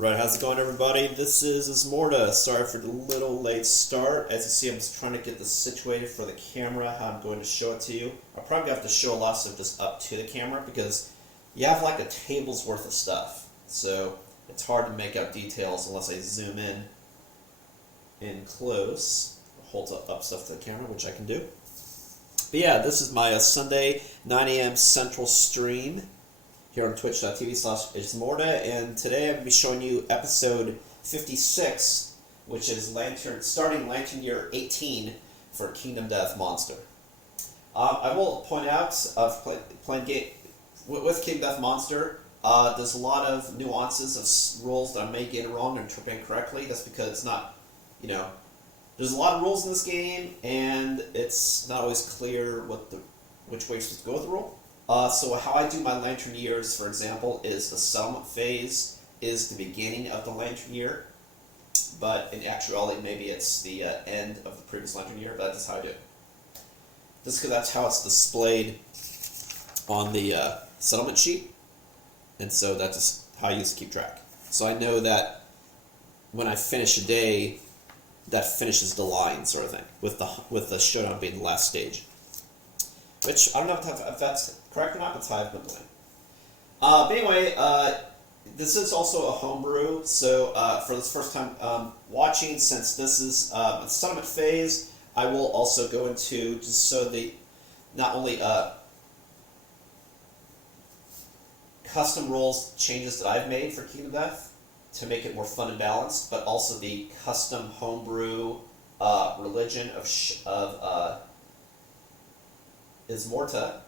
Right, how's it going, everybody? This is Ismortah. Sorry for the little late start. As you see, I'm just trying to get this situated for the camera, how I'm going to show it to you. I'll probably have to show a lot of stuff just up to the camera because you have like a table's worth of stuff. So it's hard to make out details unless I zoom in close. Hold up stuff to the camera, which I can do. But yeah, this is my Sunday 9 a.m. Central stream here on twitch.tv/Ismortah, and today I'm going to be showing you episode 56, which is starting Lantern Year 18 for Kingdom Death Monster. I will point out, playing game with Kingdom Death Monster, there's a lot of nuances of rules that I may get wrong or interpret incorrectly. That's because it's not, there's a lot of rules in this game, and it's not always clear which way you're supposed to go with the rule. So how I do my Lantern Years, for example, is the settlement phase is the beginning of the Lantern Year, but in actuality maybe it's the end of the previous Lantern Year, but that's how I do it. Just because that's how it's displayed on the settlement sheet, and so that's just how I used to keep track. So I know that when I finish a day, that finishes the line, sort of thing, with the showdown being the last stage. Which, I don't know if that's correct or not, but that's how I've been playing. But anyway, this is also a homebrew, so for this first time watching, since this is the settlement phase, I will also go into, just so the, not only custom rules changes that I've made for Kingdom Death to make it more fun and balanced, but also the custom homebrew religion of Ismortah,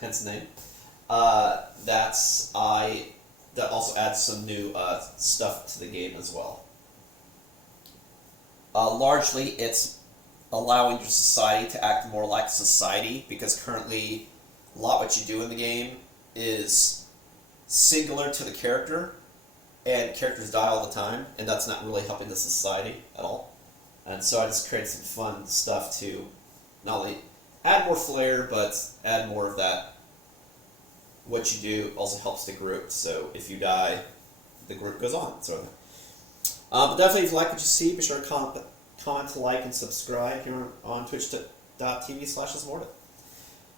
hence the name. That also adds some new stuff to the game as well. Largely, it's allowing your society to act more like society, because currently, a lot of what you do in the game is singular to the character, and characters die all the time, and that's not really helping the society at all. And so I just created some fun stuff to not only add more flair, but add more of that. What you do also helps the group, so if you die, the group goes on, sort of thing. But definitely, if you like what you see, be sure to comment, like, and subscribe here on twitch.tv/Ismortah.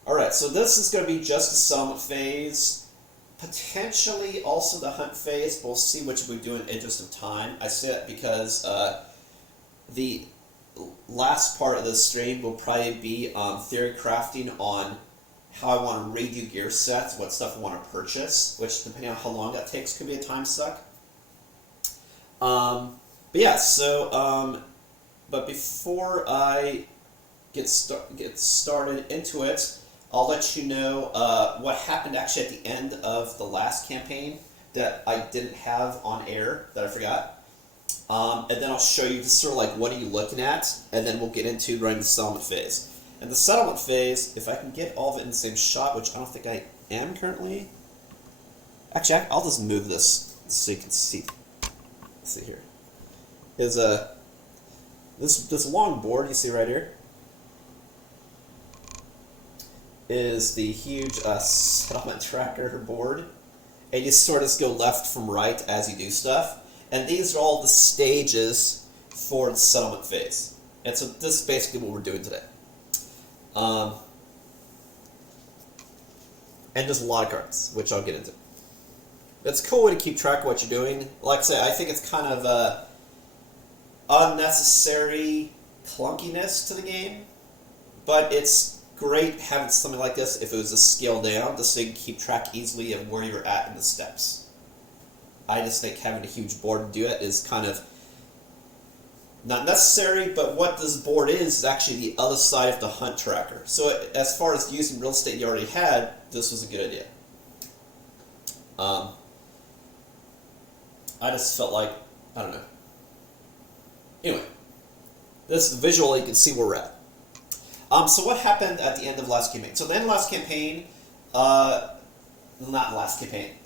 Alright, so this is going to be just the settlement phase, potentially also the hunt phase, but we'll see which we do in the interest of time. I say that because the last part of this stream will probably be theory crafting on how I want to redo gear sets, what stuff I want to purchase, which, depending on how long that takes, could be a time suck. But yeah, so, but before I get started into it, I'll let you know what happened actually at the end of the last campaign that I didn't have on air, that I forgot. And then I'll show you just sort of like what are you looking at, and then we'll get into running the settlement phase. And the settlement phase, if I can get all of it in the same shot, which I don't think I am currently. Actually, I'll just move this so you can see. Let's see here. Is this long board you see right here is the huge settlement tracker board, and you sort of just go left from right as you do stuff. And these are all the stages for the settlement phase. And so this is basically what we're doing today. And just a lot of cards, which I'll get into. It's a cool way to keep track of what you're doing. Like I say, I think it's kind of unnecessary clunkiness to the game, but it's great having something like this if it was a scale down, just so you can keep track easily of where you're at in the steps. I just think having a huge board to do it is kind of not necessary, but what this board is actually the other side of the hunt tracker. So as far as using real estate you already had, this was a good idea. I just felt like, I don't know. Anyway, this visual, you can see where we're at. So what happened at the end of last campaign? So the end of last campaign, not last campaign,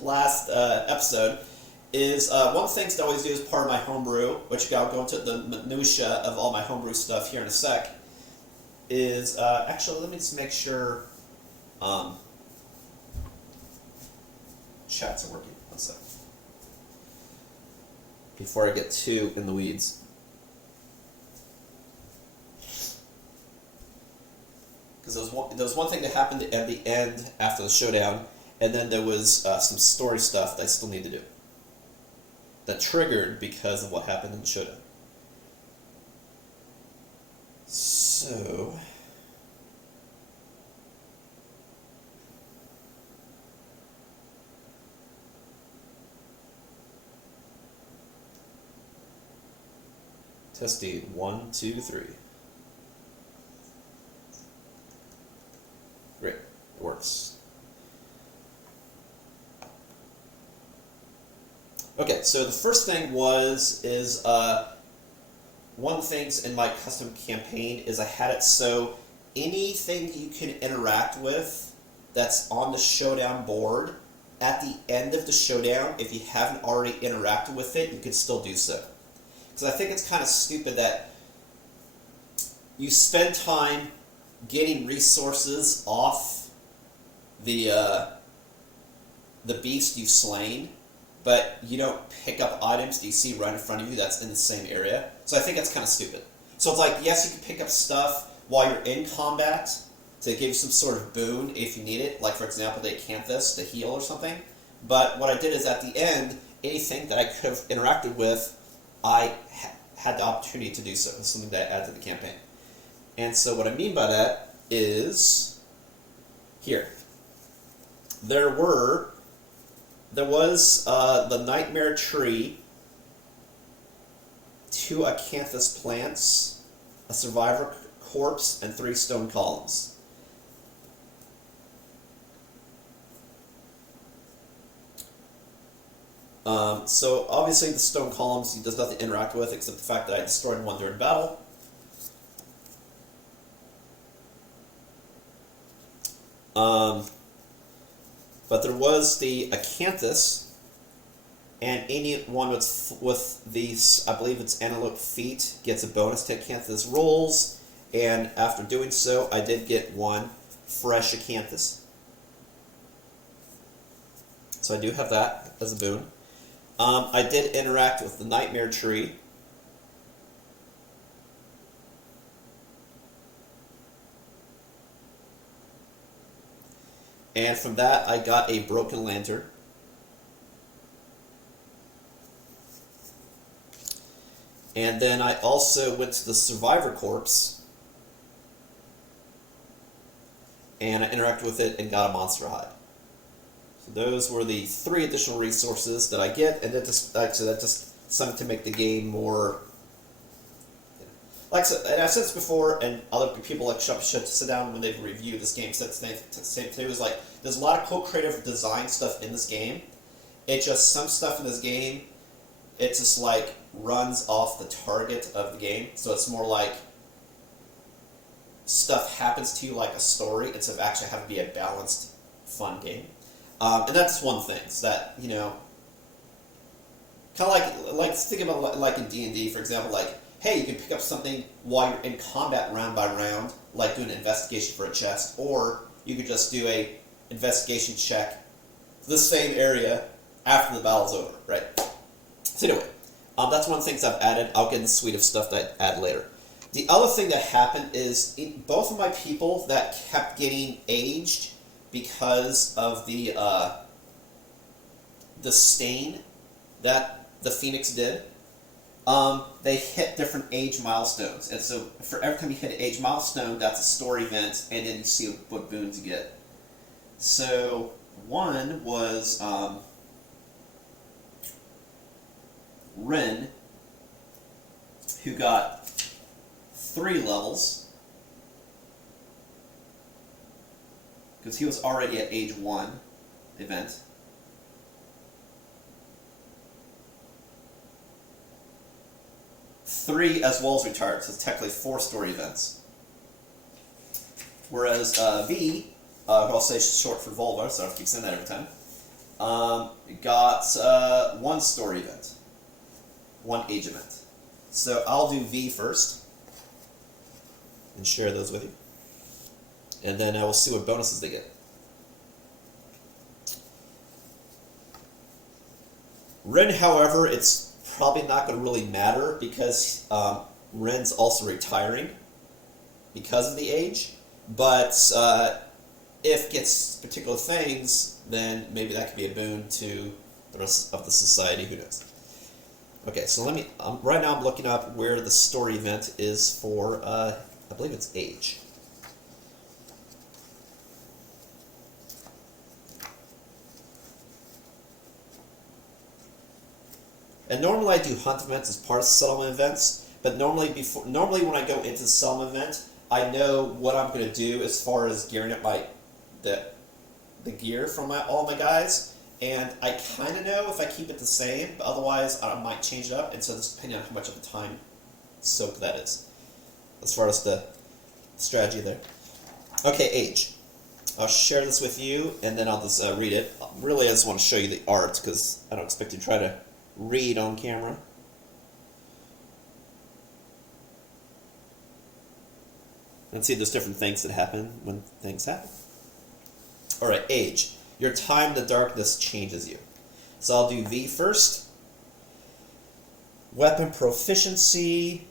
last episode, is one of the things that I always do as part of my homebrew, which I'll go into the minutia of all my homebrew stuff here in a sec, is, actually, let me just make sure chats are working. One sec. before I get too in the weeds. Because there was one thing that happened at the end after the showdown, and then there was some story stuff that I still need to do. That triggered because of what happened in the showdown. So... testing 1, 2, 3. Great, it works. Okay, so the first thing is one of the things in my custom campaign is I had it so anything you can interact with that's on the showdown board, at the end of the showdown, if you haven't already interacted with it, you can still do so. Because I think it's kind of stupid that you spend time getting resources off the beast you've slain, but you don't pick up items that you see right in front of you that's in the same area. So I think that's kind of stupid. So it's like, yes, you can pick up stuff while you're in combat to give you some sort of boon if you need it, like for example the acanthus to heal or something. But what I did is at the end, anything that I could have interacted with, I had the opportunity to do so. It's something that I added to the campaign. And so what I mean by that is here. There was the Nightmare Tree, 2 acanthus plants, a survivor corpse, and 3 stone columns. So obviously the stone columns he does nothing to interact with except the fact that I destroyed one during battle. But there was the acanthus, and anyone with these, I believe it's antelope feet, gets a bonus to acanthus rolls, and after doing so, I did get 1 fresh acanthus. So I do have that as a boon. I did interact with the Nightmare Tree. And from that, I got a Broken Lantern. And then I also went to the Survivor Corpse, and I interacted with it and got a Monster Hide. So those were the 3 additional resources that I get, and that just something to make the game more. Like I said, and I've said this before, and other people like should sit down when they review this game. Said the same thing. Is like there's a lot of cool creative design stuff in this game. It's just some stuff in this game, it just like runs off the target of the game. So it's more like stuff happens to you like a story instead of actually having to be a balanced, fun game. And that's one thing. So that, you know, kind of like think about like in D&D, for example, like, hey, you can pick up something while you're in combat round by round, like doing an investigation for a chest, or you could just do a investigation check for the same area after the battle's over, right? So anyway, that's one of the things I've added. I'll get in the suite of stuff that I add later. The other thing that happened is both of my people that kept getting aged because of the stain that the Phoenix did. They hit different age milestones, and so for every time you hit an age milestone, that's a story event, and then you see what boons you get. So one was Wren, who got 3 levels because he was already at age 1 event. Three as well as retired, so it's technically 4 story events. Whereas V, who I'll say short for Volva, so I have to keep saying that every time, got 1 story event, 1 age event. So I'll do V first and share those with you, and then I will see what bonuses they get. Wren, however, it's probably not going to really matter because Wren's also retiring because of the age. But if gets particular things, then maybe that could be a boon to the rest of the society. Who knows? Okay, so let me. Right now, I'm looking up where the story event is for. I believe it's age. And normally I do hunt events as part of settlement events, but normally when I go into the settlement event, I know what I'm going to do as far as gearing up the gear from all my guys, and I kind of know if I keep it the same, but otherwise I might change it up, and so just depending on how much of a time soak that is, as far as the strategy there. Okay, age. I'll share this with you, and then I'll just read it. Really, I just want to show you the art, because I don't expect you to try to read on camera. And see, there's different things that happen when things happen. Alright, age. Your time in the darkness changes you. So I'll do V first. Weapon proficiency.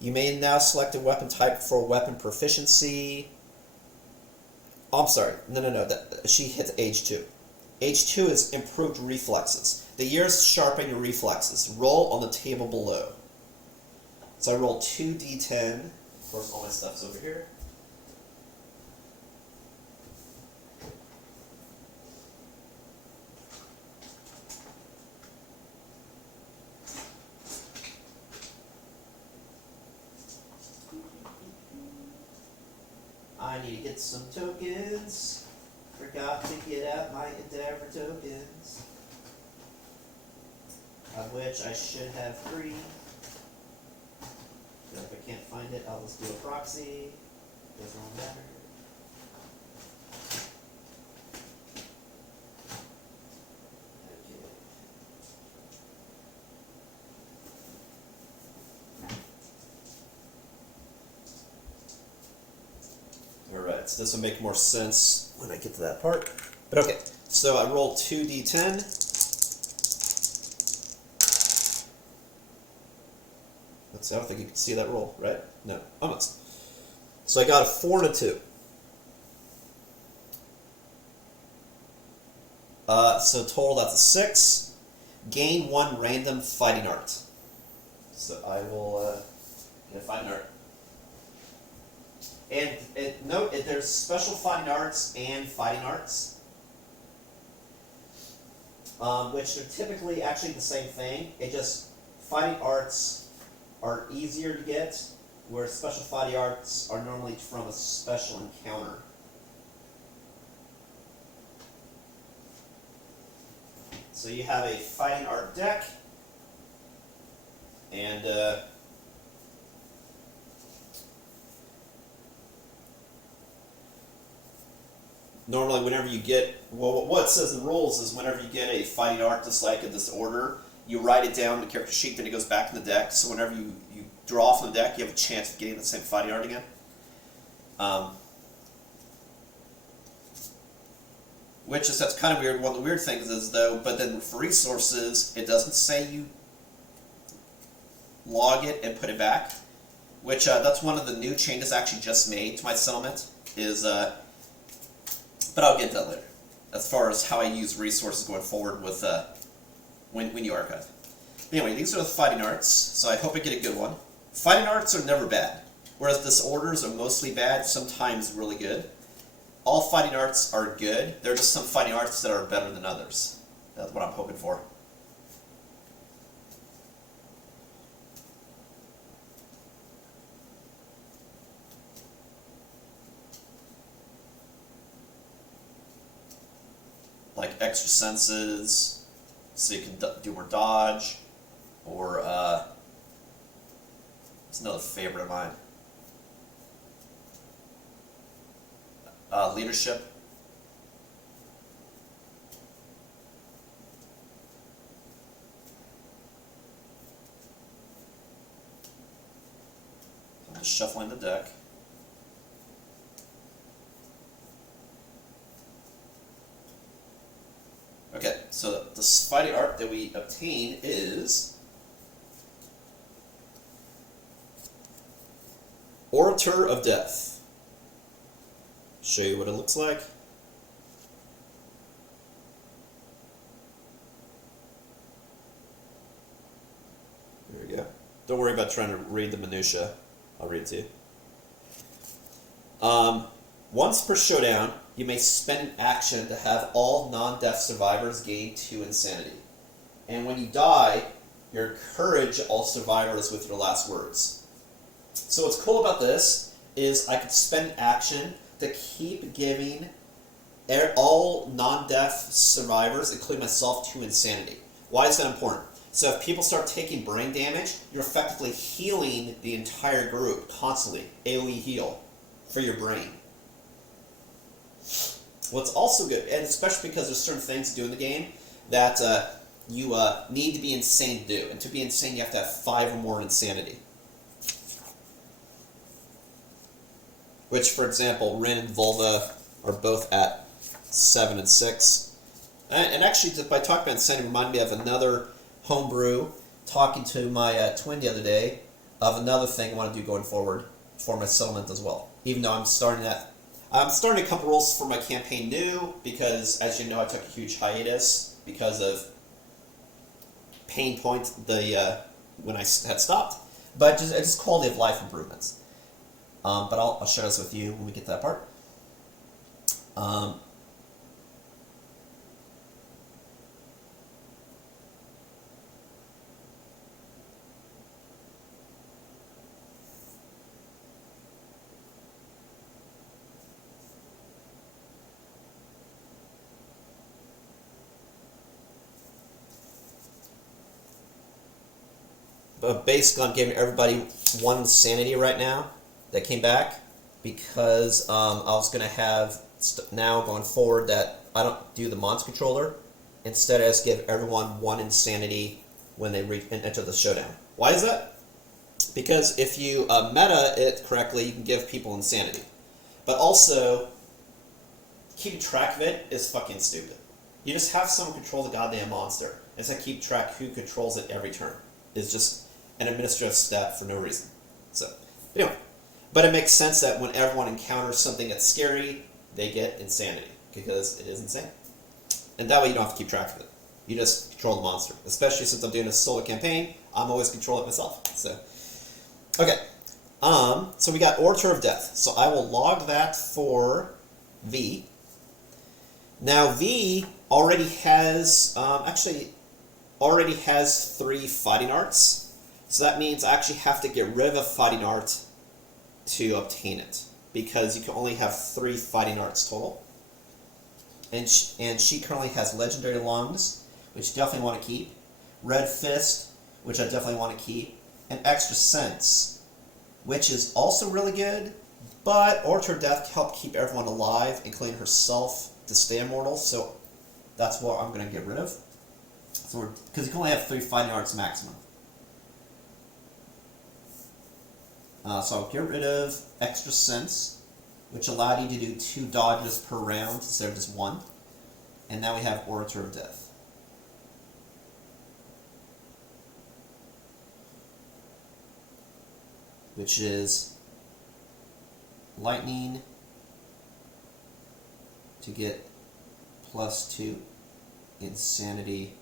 You may now select a weapon type for weapon proficiency. Oh, I'm sorry. No. She hits age 2. Age 2 is improved reflexes. The years sharpen your reflexes. Roll on the table below. So I roll 2d10. Of course, all my stuff's over here. I need to get some tokens. Forgot to get out my Endeavor tokens, of which I should have 3. But if I can't find it, I'll just do a proxy. Doesn't really matter. Alright, so this will make more sense when I get to that part. But okay, so I roll 2d10. I don't think you can see that roll, right? No, almost. So I got a 4 and a 2. So total that's a 6. Gain 1 random fighting art. So I will get a fighting art. And note, there's special fighting arts and fighting arts, which are typically actually the same thing. It just, fighting arts are easier to get, where special fighting arts are normally from a special encounter. So you have a fighting art deck, and normally whenever you get, well, what it says in the rules is whenever you get a fighting art, just like in this order, you write it down in the character sheet, then it goes back in the deck. So whenever you draw from the deck, you have a chance of getting the same fighting art again. Which is, that's kind of weird. One of the weird things is, though, but then for resources, it doesn't say you log it and put it back. Which, that's one of the new changes I actually just made to my settlement, is, but I'll get to that later. As far as how I use resources going forward with, when you archive. Anyway, these are the fighting arts, so I hope I get a good one. Fighting arts are never bad, whereas disorders are mostly bad, sometimes really good. All fighting arts are good. There are just some fighting arts that are better than others. That's what I'm hoping for. Like extra senses, so you can do more dodge, or it's another favorite of mine. Leadership. I'm just shuffling the deck. Okay, so the fighting art that we obtain is Orator of Death. Show you what it looks like. There we go. Don't worry about trying to read the minutia. I'll read it to you. Once per showdown, you may spend an action to have all non-death survivors gain 2 insanity. And when you die, you encourage all survivors with your last words. So what's cool about this is I could spend an action to keep giving all non-death survivors, including myself, 2 insanity. Why is that important? So if people start taking brain damage, you're effectively healing the entire group constantly. AoE heal for your brain. What's also good, and especially because there's certain things to do in the game that you need to be insane to do. And to be insane, you have to have 5 or more insanity. Which, for example, Wren and Volva are both at 7 and 6. And actually, by talking about insanity, reminded me of another homebrew, talking to my twin the other day, of another thing I want to do going forward for my settlement as well. Even though I'm starting a couple roles for my campaign new, because, as you know, I took a huge hiatus because of pain point when I had stopped. But just quality of life improvements. But I'll share this with you when we get to that part. But basically, I'm giving everybody 1 insanity right now that came back, because I was going to have, now going forward, that I don't do the monster controller. Instead, I just give everyone 1 insanity when they enter the showdown. Why is that? Because if you meta it correctly, you can give people insanity. But also, keeping track of it is fucking stupid. You just have someone control the goddamn monster. It's like keep track who controls it every turn. It's just an administrative step for no reason. So, anyway. But it makes sense that when everyone encounters something that's scary, they get insanity, because it is insane. And that way you don't have to keep track of it. You just control the monster. Especially since I'm doing a solo campaign, I'm always controlling it myself. So, okay. So we got Orator of Death. So I will log that for V. Now V already has, already has 3 fighting arts. So that means I actually have to get rid of a fighting art to obtain it, because you can only have 3 fighting arts total. And she currently has Legendary Lungs, which you definitely want to keep, Red Fist, which I definitely want to keep, and Extra Sense, which is also really good, but Orator of Death can help keep everyone alive, including herself, to stay immortal, so that's what I'm going to get rid of. So because you can only have 3 fighting arts maximum. So I'll get rid of Extra Sense, which allowed you to do 2 dodges per round instead of just 1. And now we have Orator of Death. Which is Lightning to get +2 Insanity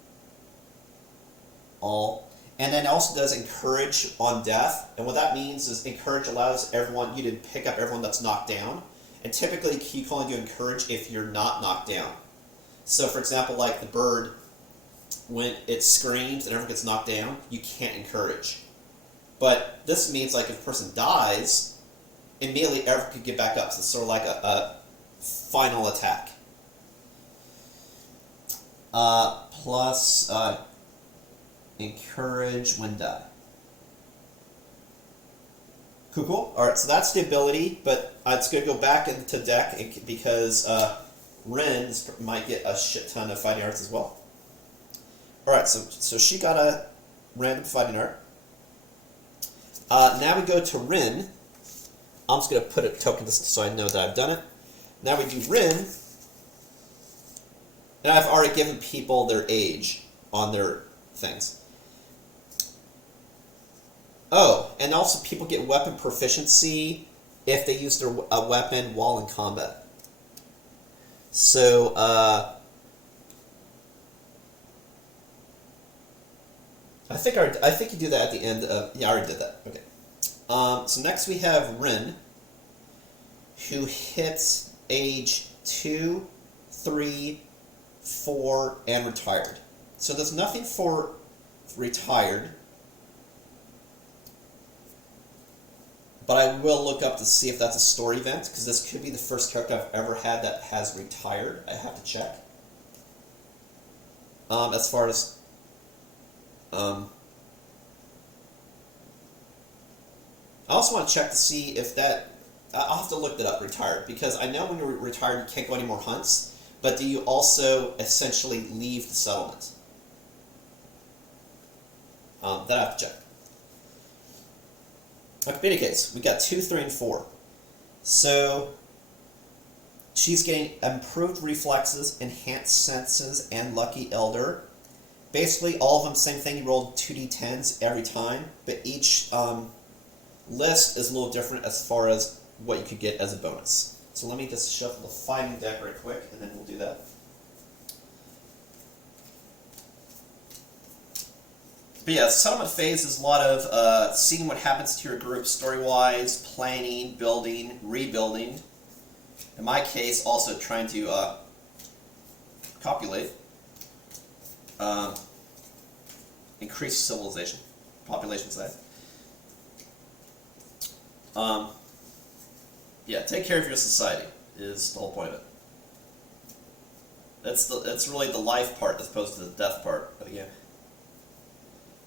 all. And then it also does Encourage on death. And what that means is Encourage allows everyone, you to pick up everyone that's knocked down. And typically you can only do Encourage if you're not knocked down. So for example, like the bird, when it screams and everyone gets knocked down, you can't Encourage. But this means like if a person dies, immediately everyone can get back up. So it's sort of like a final attack. Plus Encourage when die. Cool. Alright, so that's the ability, but it's going to go back into deck because Wren might get a shit ton of fighting arts as well. Alright, so she got a random fighting art. Now we go to Wren. I'm just going to put a token so I know that I've done it. Now we do Wren. And I've already given people their age on their things. Oh, and also people get weapon proficiency if they use a weapon while in combat. So, I think you do that at the end of... Yeah, I already did that. Okay. So next we have Wren, who hits age 2, 3, 4, and retired. So there's nothing for retired, but I will look up to see if that's a story event, because this could be the first character I've ever had that has retired. I have to check. As far as... I also want to check to see if that... I'll have to look that up, retired, because I know when you're retired you can't go any more hunts, but do you also essentially leave the settlement? That I have to check. Okay, in any case, we got 2, 3, and 4. So, she's getting improved reflexes, enhanced senses, and lucky elder. Basically, all of them, same thing, you roll 2d10s every time, but each list is a little different as far as what you could get as a bonus. So let me just shuffle the fighting deck right quick, and then we'll do that. But yeah, settlement phase is a lot of seeing what happens to your group story-wise, planning, building, rebuilding. In my case, also trying to copulate, increase civilization, population size. Yeah, take care of your society is the whole point of it. That's really the life part as opposed to the death part of the game.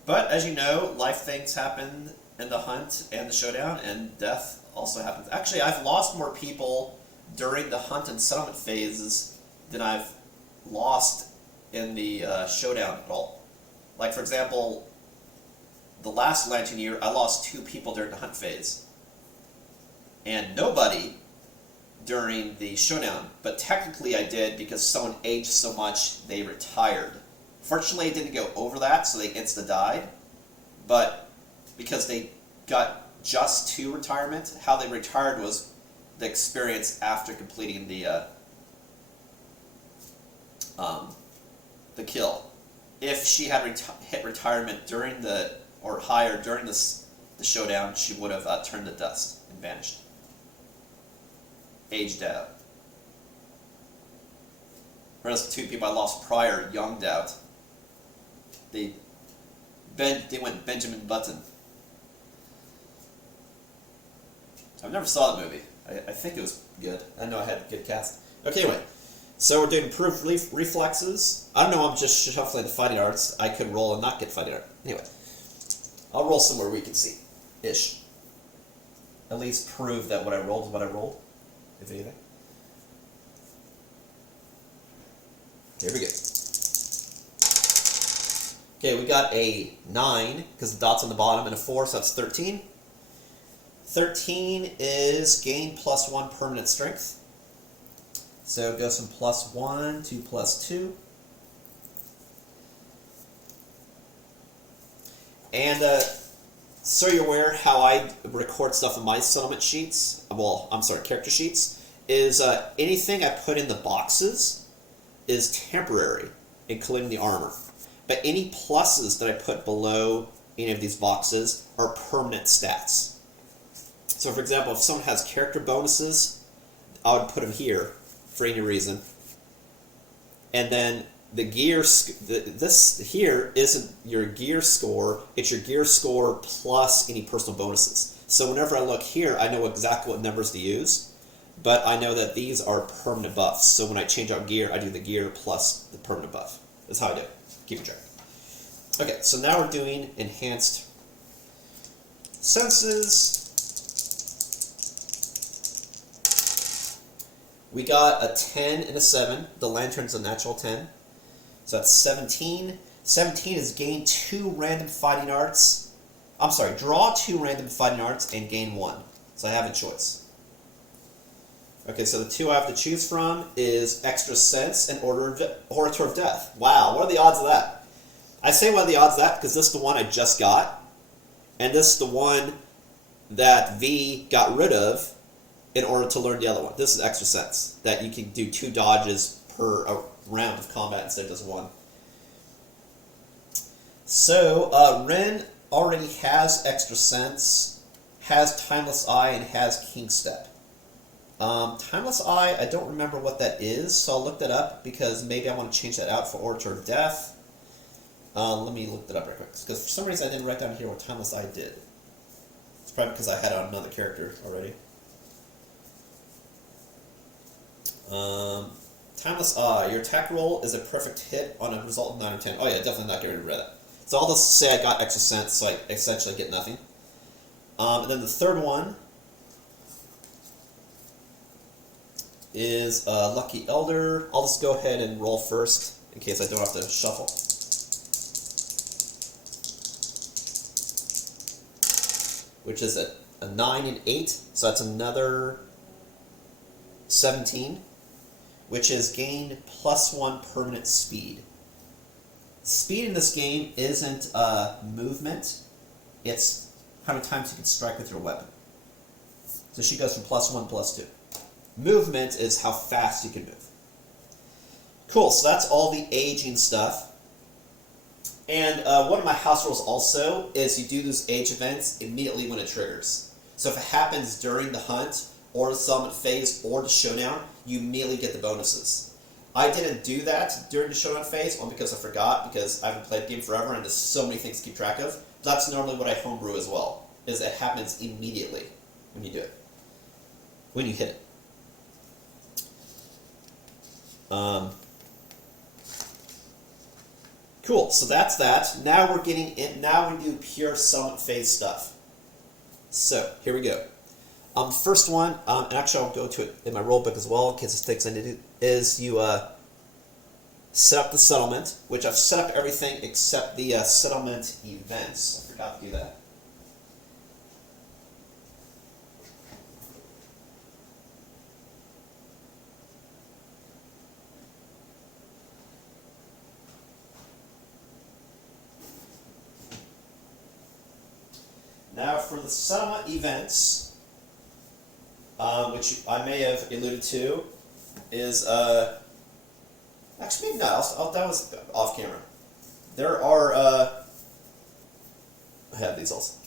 But as you know, life things happen in the hunt and the showdown, and death also happens. Actually, I've lost more people during the hunt and settlement phases than I've lost in the showdown at all. Like, for example, the last Lantern year, I lost 2 people during the hunt phase. And nobody during the showdown, but technically I did because someone aged so much they retired. Fortunately, it didn't go over that, so they insta-died, but because they got just to retirement, how they retired was the experience after completing the kill. If she had hit retirement during or higher during the showdown, she would have turned to dust and vanished. Aged out. Whereas the 2 people I lost prior, younged out. They went Benjamin Button. I never saw the movie. I think it was good. I know I had a good cast. Okay, anyway. So we're doing improved reflexes. I don't know, I'm just shuffling the fighting arts. I could roll and not get fighting art. Anyway. I'll roll somewhere we can see. Ish. At least prove that what I rolled is what I rolled. If anything. Here we go. Okay, we got a 9, because the dot's on the bottom, and a 4, so that's 13. 13 is gain +1 permanent strength. So it goes from +1 to +2. And so you're aware how I record stuff in my settlement sheets, well, I'm sorry, character sheets, is anything I put in the boxes is temporary, including the armor. But any pluses that I put below any of these boxes are permanent stats. So for example, if someone has character bonuses, I would put them here for any reason. And then the gear, this here isn't your gear score, it's your gear score plus any personal bonuses. So whenever I look here, I know exactly what numbers to use, but I know that these are permanent buffs. So when I change out gear, I do the gear plus the permanent buff. That's how I do it. Keep track. Okay, so now we're doing enhanced senses. We got a 10 and a 7. The lantern's a natural 10. So that's 17. 17 is gain 2 random fighting arts. I'm sorry, draw 2 random fighting arts and gain 1. So I have a choice. Okay, so the 2 I have to choose from is Extra Sense and Orator of Death. Wow, what are the odds of that? I say what are the odds of that because this is the one I just got. And this is the one that V got rid of in order to learn the other one. This is extra sense, that you can do 2 dodges per round of combat instead of just 1. So, Wren already has extra sense, has Timeless Eye, and has King Step. Timeless Eye, I don't remember what that is, so I'll look that up because maybe I want to change that out for Orator of Death. Let me look that up real quick, because for some reason I didn't write down here what Timeless Eye did. It's probably because I had it on another character already. Timeless Eye, your attack roll is a perfect hit on a result of 9 or 10. Oh yeah, definitely not getting rid of that. So I'll just say I got extra sense, so I essentially get nothing. And then the third one is Lucky Elder. I'll just go ahead and roll first, in case I don't have to shuffle. Which is a 9 and 8, so that's another 17, which is gain +1 permanent speed. Speed in this game isn't movement, it's how many times you can strike with your weapon. So she goes from +1 to +2. Movement is how fast you can move. Cool, so that's all the aging stuff. And one of my house rules also is you do those age events immediately when it triggers. So if it happens during the hunt, or the settlement phase, or the showdown, you immediately get the bonuses. I didn't do that during the showdown phase, only because I forgot, because I haven't played the game forever and there's so many things to keep track of. That's normally what I homebrew as well, is it happens immediately when you do it. When you hit it. Cool, so that's that. Now we're getting in, now we do pure settlement phase stuff. So, here we go. First one, and actually I'll go to it in my roll book as well, in case it's things I need to do, is you set up the settlement, which I've set up everything except the settlement events. I forgot to do that. Now for the settlement events, which I may have alluded to, is, actually maybe not, that was off camera. There are, I have these also.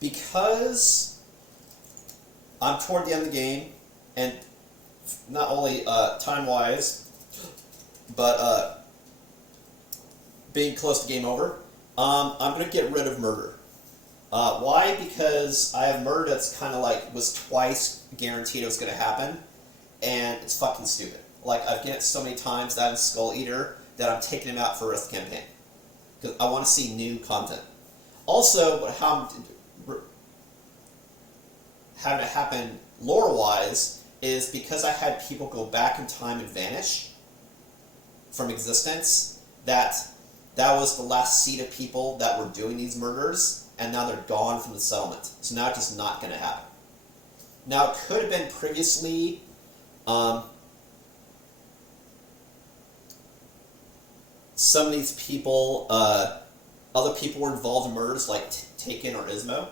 Because I'm toward the end of the game, and not only time-wise, but being close to game over, I'm going to get rid of murder. Why? Because I have murder that's kind of like, was twice guaranteed it was going to happen, and it's fucking stupid. Like, I've get it so many times that in Skull Eater that I'm taking him out for the rest of the campaign. Because I want to see new content. Also, how I'm having it happen lore-wise is because I had people go back in time and vanish from existence, that was the last seed of people that were doing these murders, and now they're gone from the settlement. So now it's just not going to happen. Now, it could have been previously, some of these people, other people were involved in murders like Taken or Isma,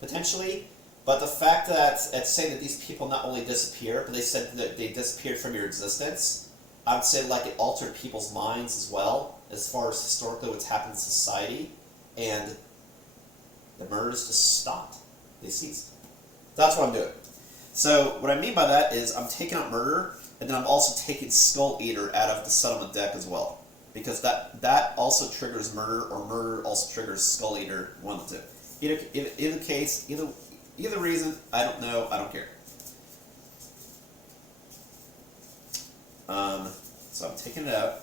potentially. But the fact that it's saying that these people not only disappear, but they said that they disappeared from your existence, I would say like it altered people's minds as well, as far as historically what's happened in society. And the murders just stopped. They ceased. That's what I'm doing. So what I mean by that is I'm taking out murder, and then I'm also taking Skull Eater out of the settlement deck as well. Because that also triggers murder, or murder also triggers Skull Eater, one of the two. Either case, either reason, I don't know, I don't care. So I'm taking it out.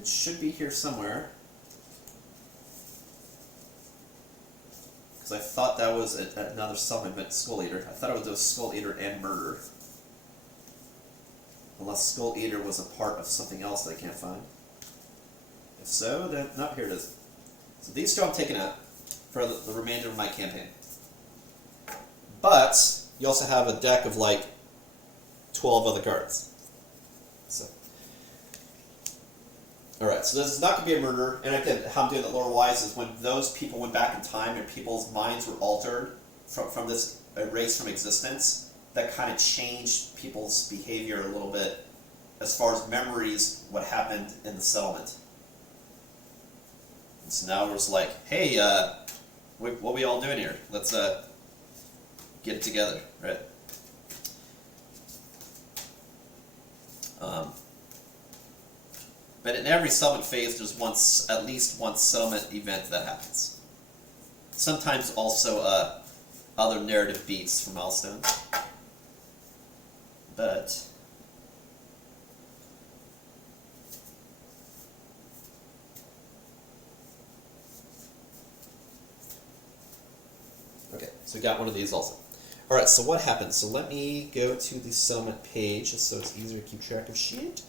It should be here somewhere. Because I thought that was another supplement, Skull Eater. I thought it was Skull Eater and Murder. Unless Skull Eater was a part of something else that I can't find. If so, then, no, here it is. So these two I'm taking out for the remainder of my campaign. But you also have a deck of like 12 other cards. So Alright, so this is not going to be a murder, and again, how I'm doing it lore-wise is when those people went back in time and people's minds were altered from this erase from existence, that kind of changed people's behavior a little bit as far as memories, what happened in the settlement. And so now we're just like, hey, what are we all doing here? Let's get it together, right? But in every settlement phase, there's at least one settlement event that happens. Sometimes also other narrative beats for milestones. But okay, so we got one of these also. Alright, so what happens? So let me go to the settlement page just so it's easier to keep track of shit.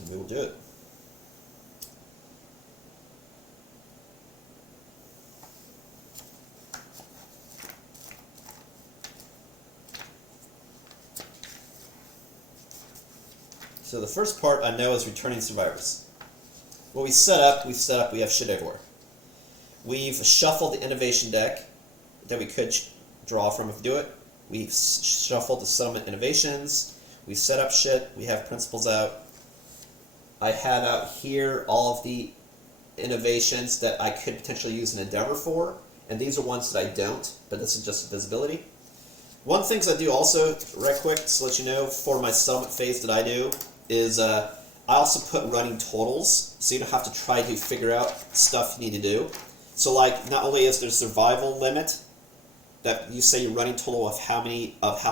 And we will do it. So the first part I know is returning survivors. What we set up, we have shit everywhere. We've shuffled the innovation deck that we could draw from if we do it. We've shuffled the settlement innovations. We've set up shit. We have principles out. I have out here all of the innovations that I could potentially use an endeavor for, and these are ones that I don't, but this is just visibility. One thing I do also, right quick, to let you know, for my settlement phase that I do, is I also put running totals, so you don't have to try to figure out stuff you need to do. So like, not only is there a survival limit, that you say your running total of how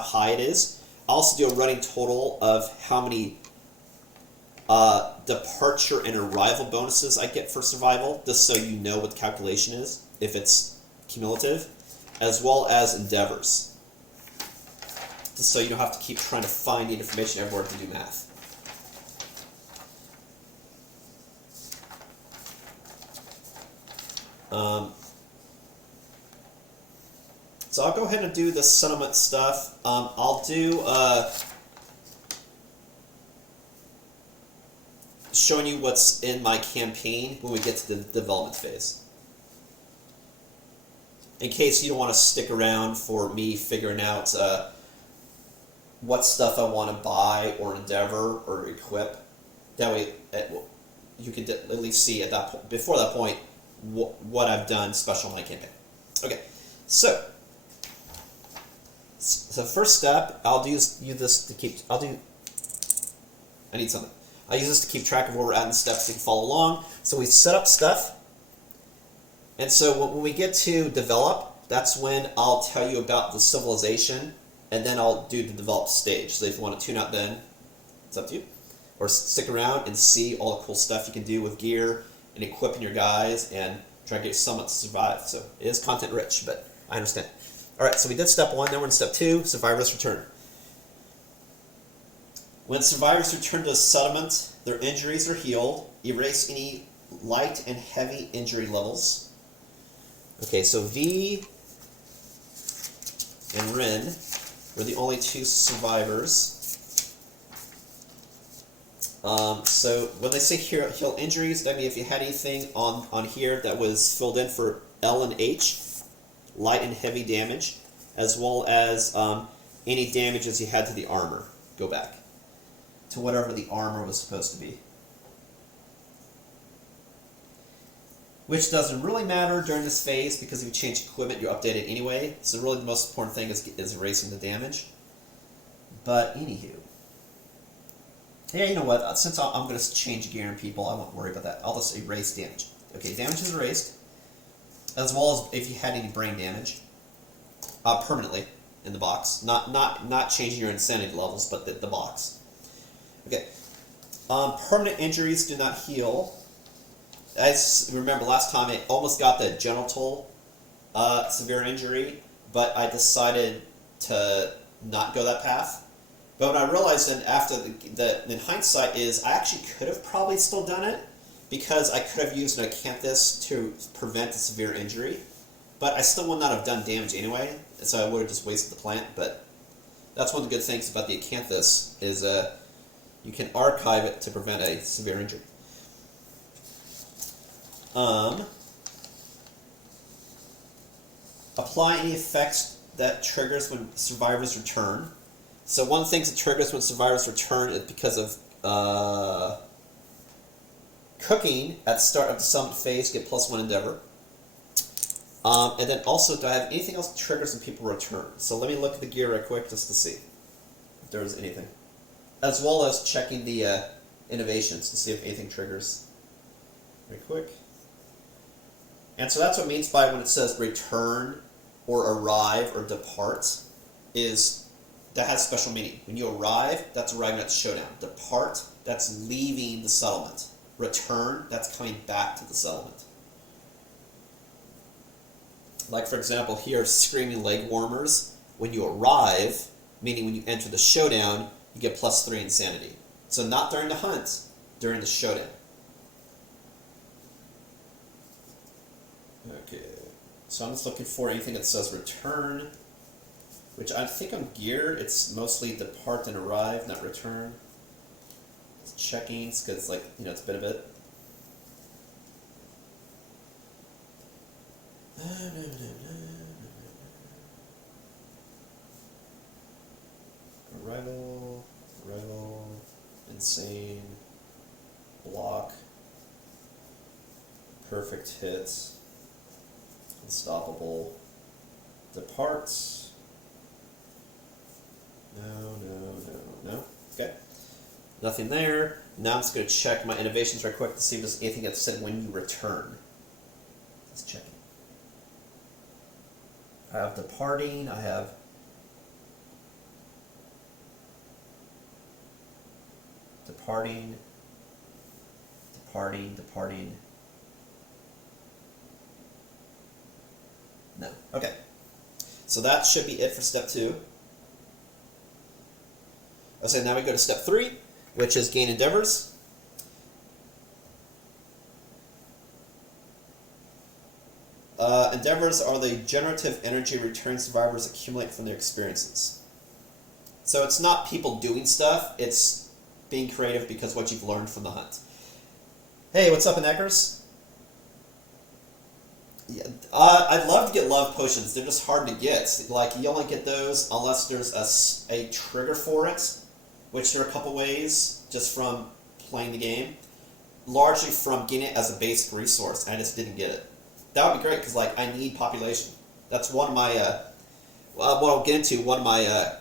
high it is, I also do a running total of how many departure and arrival bonuses I get for survival, just so you know what the calculation is, if it's cumulative, as well as endeavors. Just so you don't have to keep trying to find the information everywhere to do math. So I'll go ahead and do the settlement stuff. I'll do showing you what's in my campaign when we get to the development phase. In case you don't want to stick around for me figuring out what stuff I want to buy or endeavor or equip. That way you can at least see at that point, before that point, what I've done special in my campaign. Okay, so first step, I'll use this to keep. I need something. I use this to keep track of where we're at in steps so you can follow along. So we set up stuff, and so when we get to develop, that's when I'll tell you about the civilization, and then I'll do the develop stage. So if you want to tune out, then it's up to you, or stick around and see all the cool stuff you can do with gear and equipping your guys and try to get someone to survive. So it is content rich, but I understand. Alright, so we did step 1, then we're in step 2, survivors return. When survivors return to the settlement, their injuries are healed. Erase any light and heavy injury levels. Okay, so V and Wren were the only 2 survivors. So when they say heal injuries, that means if you had anything on here that was filled in for L and H, light and heavy damage, as well as any damages you had to the armor, go back to whatever the armor was supposed to be. Which doesn't really matter during this phase, because if you change equipment, you're updated anyway. So really the most important thing is erasing the damage. But anywho. Yeah, you know what? Since I'm going to change gear and people, I won't worry about that. I'll just erase damage. Okay, damage is erased. As well as if you had any brain damage. Permanently in the box. Not changing your insanity levels, but the box. Okay. Permanent injuries do not heal. I remember last time I almost got the genital severe injury, but I decided to not go that path. But what I realized then after in hindsight is I actually could have probably still done it, because I could have used an acanthus to prevent a severe injury, but I still would not have done damage anyway, so I would have just wasted the plant. But that's one of the good things about the acanthus is You can archive it to prevent a severe injury. Apply any effects that triggers when survivors return. So one of the things that triggers when survivors return is because of cooking at the start of the summit phase, get +1 endeavor. And then also, do I have anything else that triggers when people return? So let me look at the gear right quick just to see if there's anything. As well as checking the innovations to see if anything triggers. Very quick. And so that's what it means by when it says return or arrive or depart, is that has special meaning. When you arrive, that's arriving at the showdown. Depart, that's leaving the settlement. Return, that's coming back to the settlement. Like, for example, here, Screaming Leg Warmers, when you arrive, meaning when you enter the showdown, you get +3 insanity. So not during the hunt, during the showdown. Okay, so I'm just looking for anything that says return, which I think on gear, it's mostly depart and arrive, not return. It's checking, because it's like, it's been a bit. Arrival, insane, block, perfect hit, unstoppable, depart. No. Okay. Nothing there. Now I'm just going to check my innovations right quick to see if there's anything that said when you return. Let's check it. I have departing, I have departing. No. Okay. So that should be it for step 2. So now we go to step 3, which is gain endeavors. Endeavors are the generative energy return survivors accumulate from their experiences. So it's not people doing stuff, it's being creative because what you've learned from the hunt. Hey, what's up, Eckers? Yeah, I'd love to get love potions. They're just hard to get. Like, you only get those unless there's a trigger for it, which there are a couple ways just from playing the game. Largely from getting it as a basic resource, and I just didn't get it. That would be great, because I need population. That's one of my, what I'll get into, one of my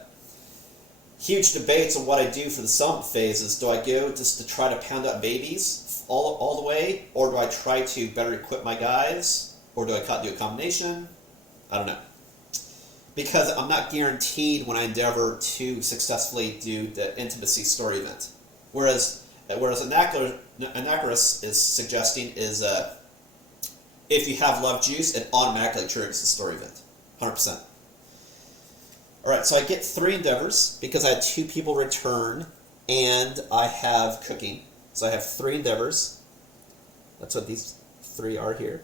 huge debates on what I do for the settlement phase is, do I go just to try to pound out babies all the way, or do I try to better equip my guys, or do I do a combination? I don't know. Because I'm not guaranteed when I endeavor to successfully do the intimacy story event. Whereas Anacharus is suggesting is, if you have love juice, it automatically triggers the story event. 100%. Alright, so I get 3 endeavors because I had 2 people return and I have cooking. So I have 3 endeavors. That's what these 3 are here.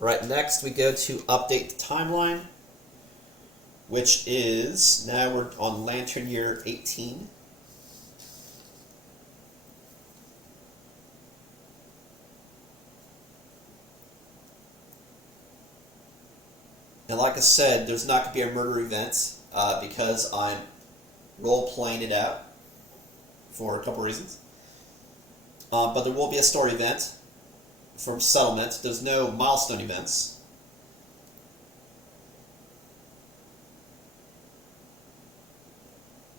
Alright, next we go to update the timeline, which is, now we're on Lantern Year 18. And like I said, there's not going to be a murder event because I'm role-playing it out for a couple reasons. But there will be a story event from settlement. There's no milestone events.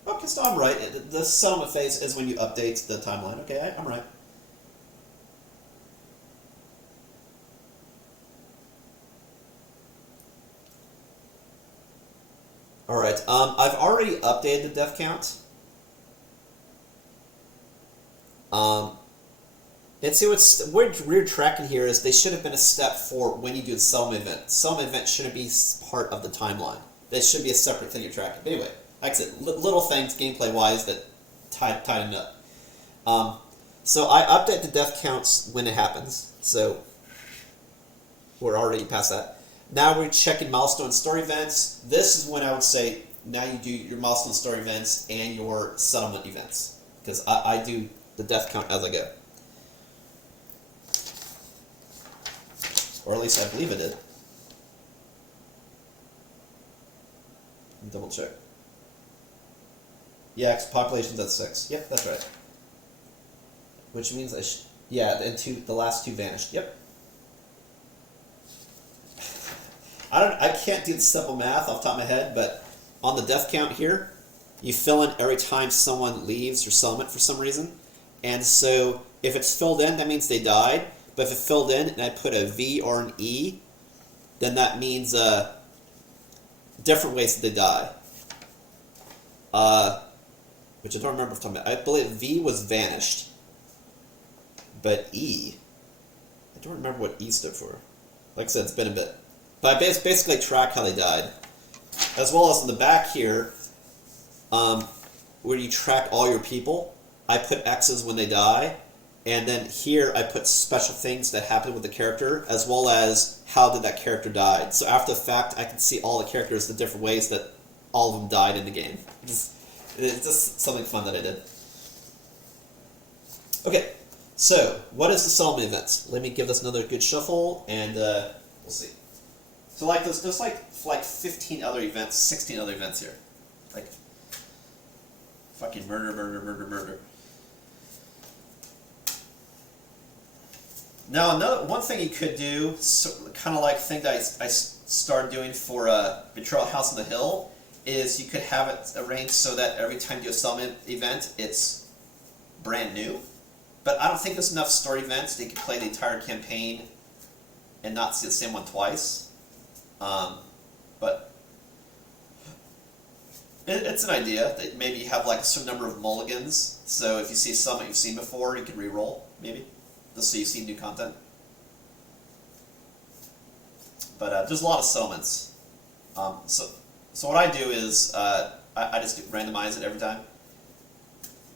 Okay, so I'm right. The settlement phase is when you update the timeline. Okay, I'm right. Alright, I've already updated the death count. And see what's we're tracking here is they should have been a step for when you do the settlement event. Settlement event shouldn't be part of the timeline. They should be a separate thing you're tracking. But anyway, like I said, little things gameplay-wise that tighten up. So I update the death counts when it happens. So we're already past that. Now we're checking milestone story events. This is when I would say now you do your milestone story events and your settlement events. Because I do the death count as I go. Or at least I believe I did. Let me double check. Yeah, population's at 6. Yep, that's right. Which means yeah, and the last 2 vanished. Yep. I can't do the simple math off the top of my head, but on the death count here, you fill in every time someone leaves your settlement for some reason. And so if it's filled in, that means they died. But if it filled in and I put a V or an E, then that means different ways that they die. Which I don't remember if I'm talking about. I believe V was vanished. But E, I don't remember what E stood for. Like I said, it's been a bit. But I basically track how they died. As well as in the back here, where you track all your people, I put X's when they die. And then here I put special things that happen with the character, as well as how did that character die. So after the fact, I can see all the characters, the different ways that all of them died in the game. It's just something fun that I did. Okay, so what is the settlement events? Let me give this another good shuffle, and we'll see. So like there's like 15 other events, 16 other events here. Like fucking murder. Now, one thing you could do, kind of like thing that I started doing for Betrayal House on the Hill, is you could have it arranged so that every time you do a settlement event, it's brand new. But I don't think there's enough story events that you can play the entire campaign and not see the same one twice. But it's an idea that maybe you have like a certain number of mulligans. So if you see something you've seen before, you can re-roll, maybe. Just so you see new content. But there's a lot of settlements. So what I do is I just randomize it every time.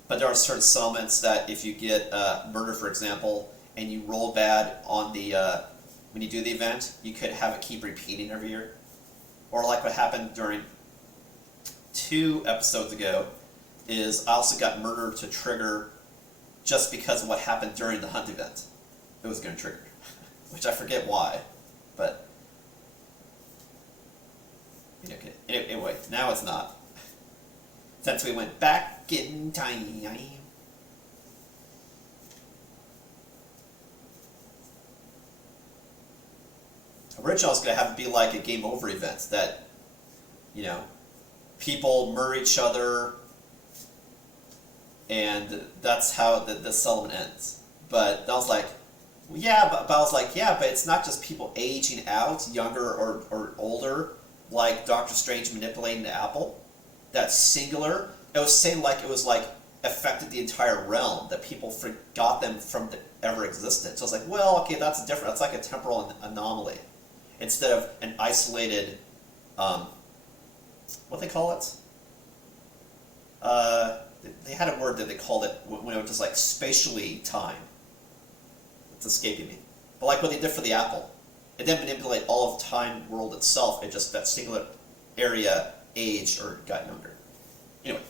But there are certain settlements that if you get murder, for example, and you roll bad on the when you do the event, you could have it keep repeating every year. Or like what happened during 2 episodes ago, is I also got murder to trigger just because of what happened during the hunt event. It was going to trigger, which I forget why, but anyway, now it's not. Since we went back in time. Originally, I was going to have it be like a game over event that, people murder each other, and that's how the settlement ends. But I was like, but it's not just people aging out, younger or older, like Doctor Strange manipulating the apple. That's singular. It was saying it was affected the entire realm, that people forgot them from ever existed. So I was like, well, okay, that's different. That's like a temporal anomaly instead of an isolated, what they call it? They had a word that they called it when it was just like spatially time. It's escaping me. But like what they did for the apple. It didn't manipulate all of time world itself. It just, that singular area aged or got younger. Anyway.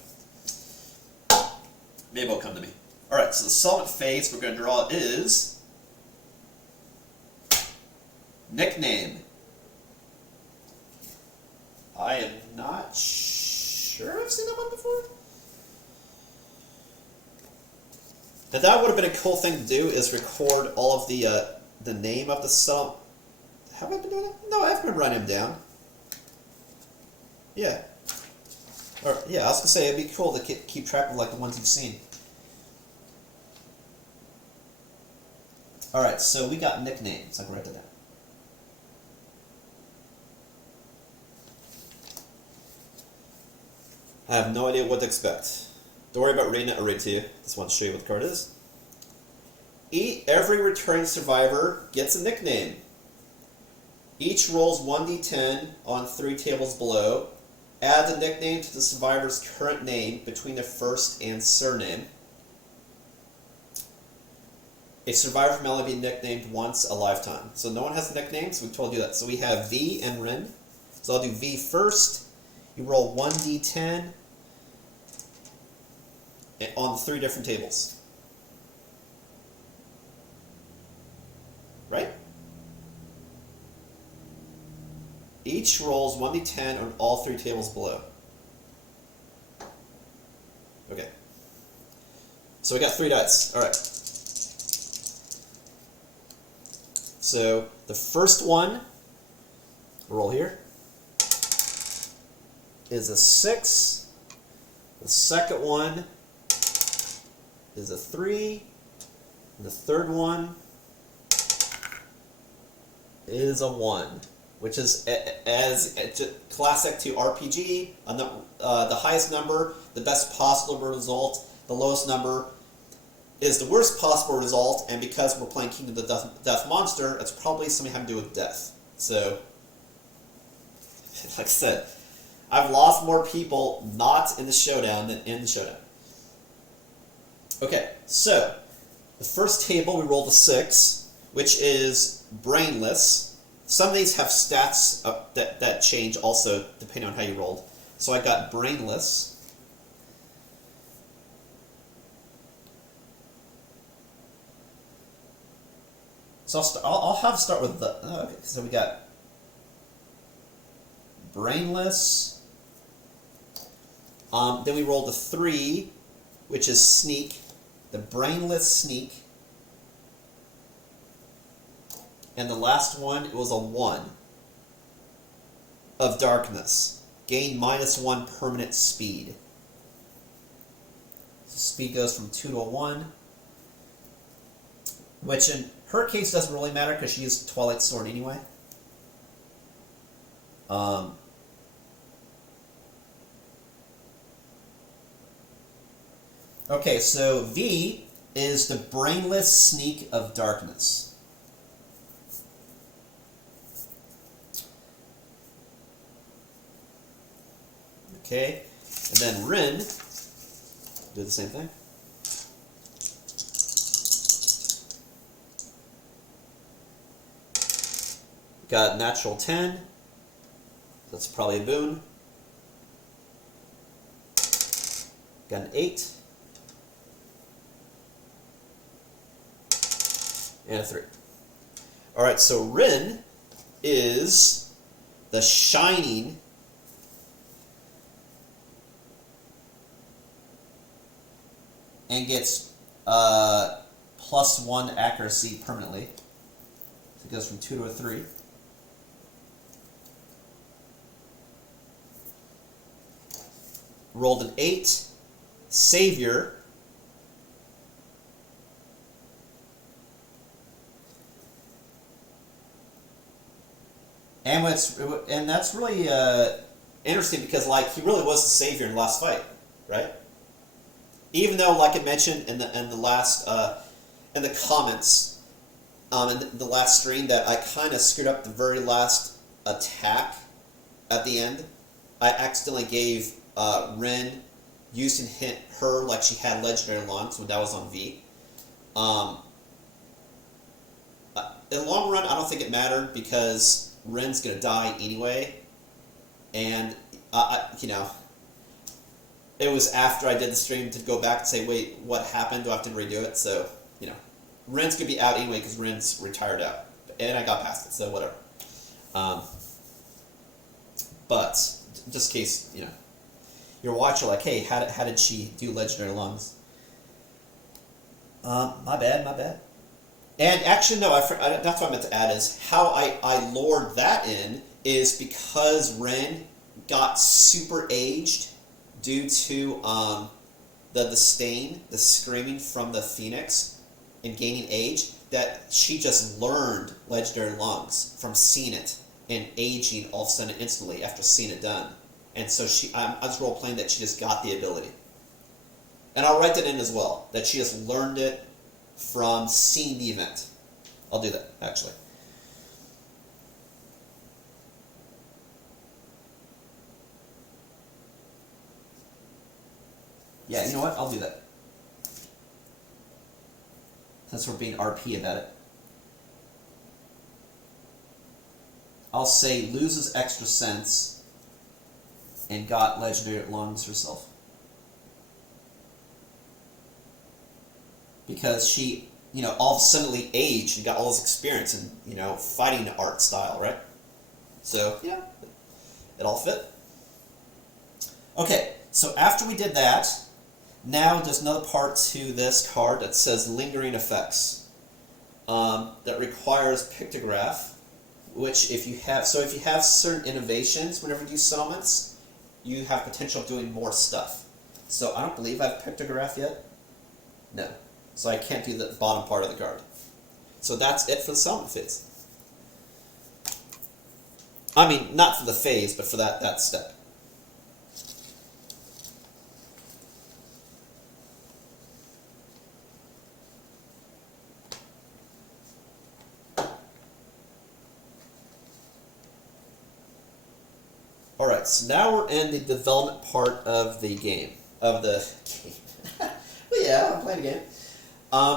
Maybe it'll come to me. Alright, so the settlement phase we're going to draw is nickname. I am not sure I've seen that one before. Now that would have been a cool thing to do, is record all of the name of the settlement. Have I been doing that? No, I've been writing them down. Yeah. Or, yeah, I was gonna say it'd be cool to keep track of the ones you've seen. All right, so we got nicknames. I can write that down. I have no idea what to expect. Don't worry about reading it. I'll read it to you. Just want to show you what the card is. Every returning survivor gets a nickname. Each rolls 1d10 on 3 tables below. Add the nickname to the survivor's current name between the first and surname. A survivor may only be nicknamed once a lifetime. So no one has a nickname, so we told you that. So we have V and Wren. So I'll do V first. you roll 1d10 on 3 different tables. Right? Each rolls 1d10 on all 3 tables below. Okay. So we got 3 dice. Alright. So the first one, roll here, is a 6. The second one is a 3. And the third one is a 1, which is as classic to RPG. The highest number, the best possible result. The lowest number is the worst possible result. And because we're playing Kingdom of the Death Monster, it's probably something having to do with death. So, like I said, I've lost more people not in the showdown than in the showdown. Okay, so the first table we rolled a 6, which is brainless. Some of these have stats that change also depending on how you rolled. So I got brainless. So I'll have start with the... okay, so we got brainless. Then we rolled a 3, which is sneak. The brainless sneak. And the last one, it was a 1 of darkness. Gain -1 permanent speed. So speed goes from 2 to a 1. Which in her case doesn't really matter because she used Twilight Sword anyway. Okay, so V is the brainless sneak of darkness. Okay, and then Wren, do the same thing. Got natural 10, that's probably a boon. Got an 8. And a 3. Alright, so Wren is the shining and gets +1 accuracy permanently. So it goes from 2 to a 3. Rolled an 8. Savior. And that's really interesting because like he really was the savior in the last fight, right? Even though, like I mentioned in the last in the comments in the last stream, that I kind of screwed up the very last attack at the end. I accidentally gave Wren used and hit her like she had legendary lungs when that was on V. In the long run, I don't think it mattered because Wren's gonna die anyway, and you know, it was after I did the stream to go back and say, wait, what happened? Do I have to redo it? So, you know, Wren's gonna be out anyway because Wren's retired out, and I got past it, so whatever. But just in case, you know, you're watching like, hey, how did she do legendary lungs? My bad. And actually, no, that's what I meant to add is how I lured that in is because Wren got super aged due to the stain, the screaming from the Phoenix and gaining age, that she just learned legendary lungs from seeing it and aging all of a sudden instantly after seeing it done. And so I'm just role playing that she just got the ability. And I'll write that in as well, that she just learned it from seeing the event. I'll do that, actually. Yeah, you know what? I'll do that. Since we're being RP about it. I'll say loses extra sense and got legendary lungs herself. Because she, all of a sudden aged and got all this experience in, fighting art style, right? So, yeah, it all fit. Okay, so after we did that, now there's another part to this card that says Lingering Effects. That requires Pictograph, which if you have certain innovations whenever you do settlements, you have potential of doing more stuff. So I don't believe I have Pictograph yet. No. So I can't do the bottom part of the card. So that's it for the settlement phase. I mean, not for the phase, but for that step. Alright, so now we're in the development part of the game. Well, yeah, I'm playing a game.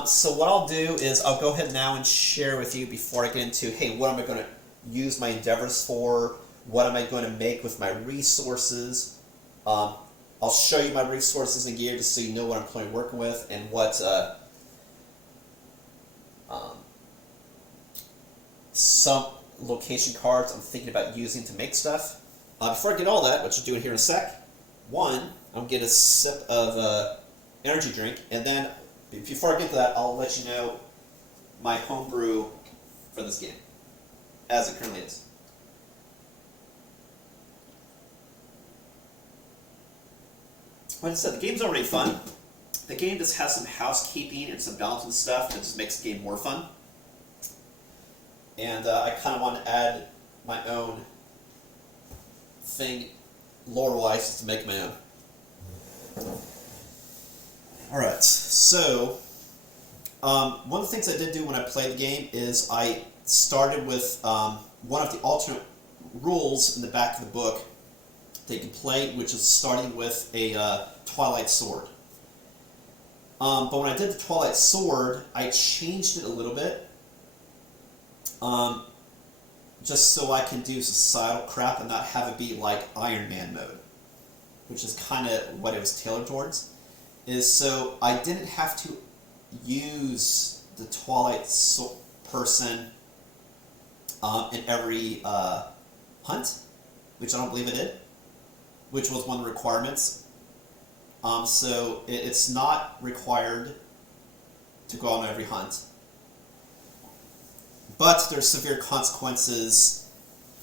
So what I'll do is I'll go ahead now and share with you before I get into, hey, what am I going to use my endeavors for? What am I going to make with my resources? I'll show you my resources and gear just so you know what I'm planning working with and what some location cards I'm thinking about using to make stuff. Before I get all that, which I'll do it here in a sec, I'm going to get a sip of energy drink, and then before I get to that, I'll let you know my homebrew for this game, as it currently is. Like I said, the game's already fun. The game just has some housekeeping and some balance and stuff that just makes the game more fun. And I kind of want to add my own thing, lore-wise, just to make my own. Alright, so one of the things I did do when I played the game is I started with one of the alternate rules in the back of the book that you can play, which is starting with a Twilight Sword. But when I did the Twilight Sword, I changed it a little bit, just so I can do societal crap and not have it be like Iron Man mode, which is kind of what it was tailored towards. Is so I didn't have to use the Twilight person in every hunt, which I don't believe it did, which was one of the requirements. So it's not required to go on every hunt, but there's severe consequences.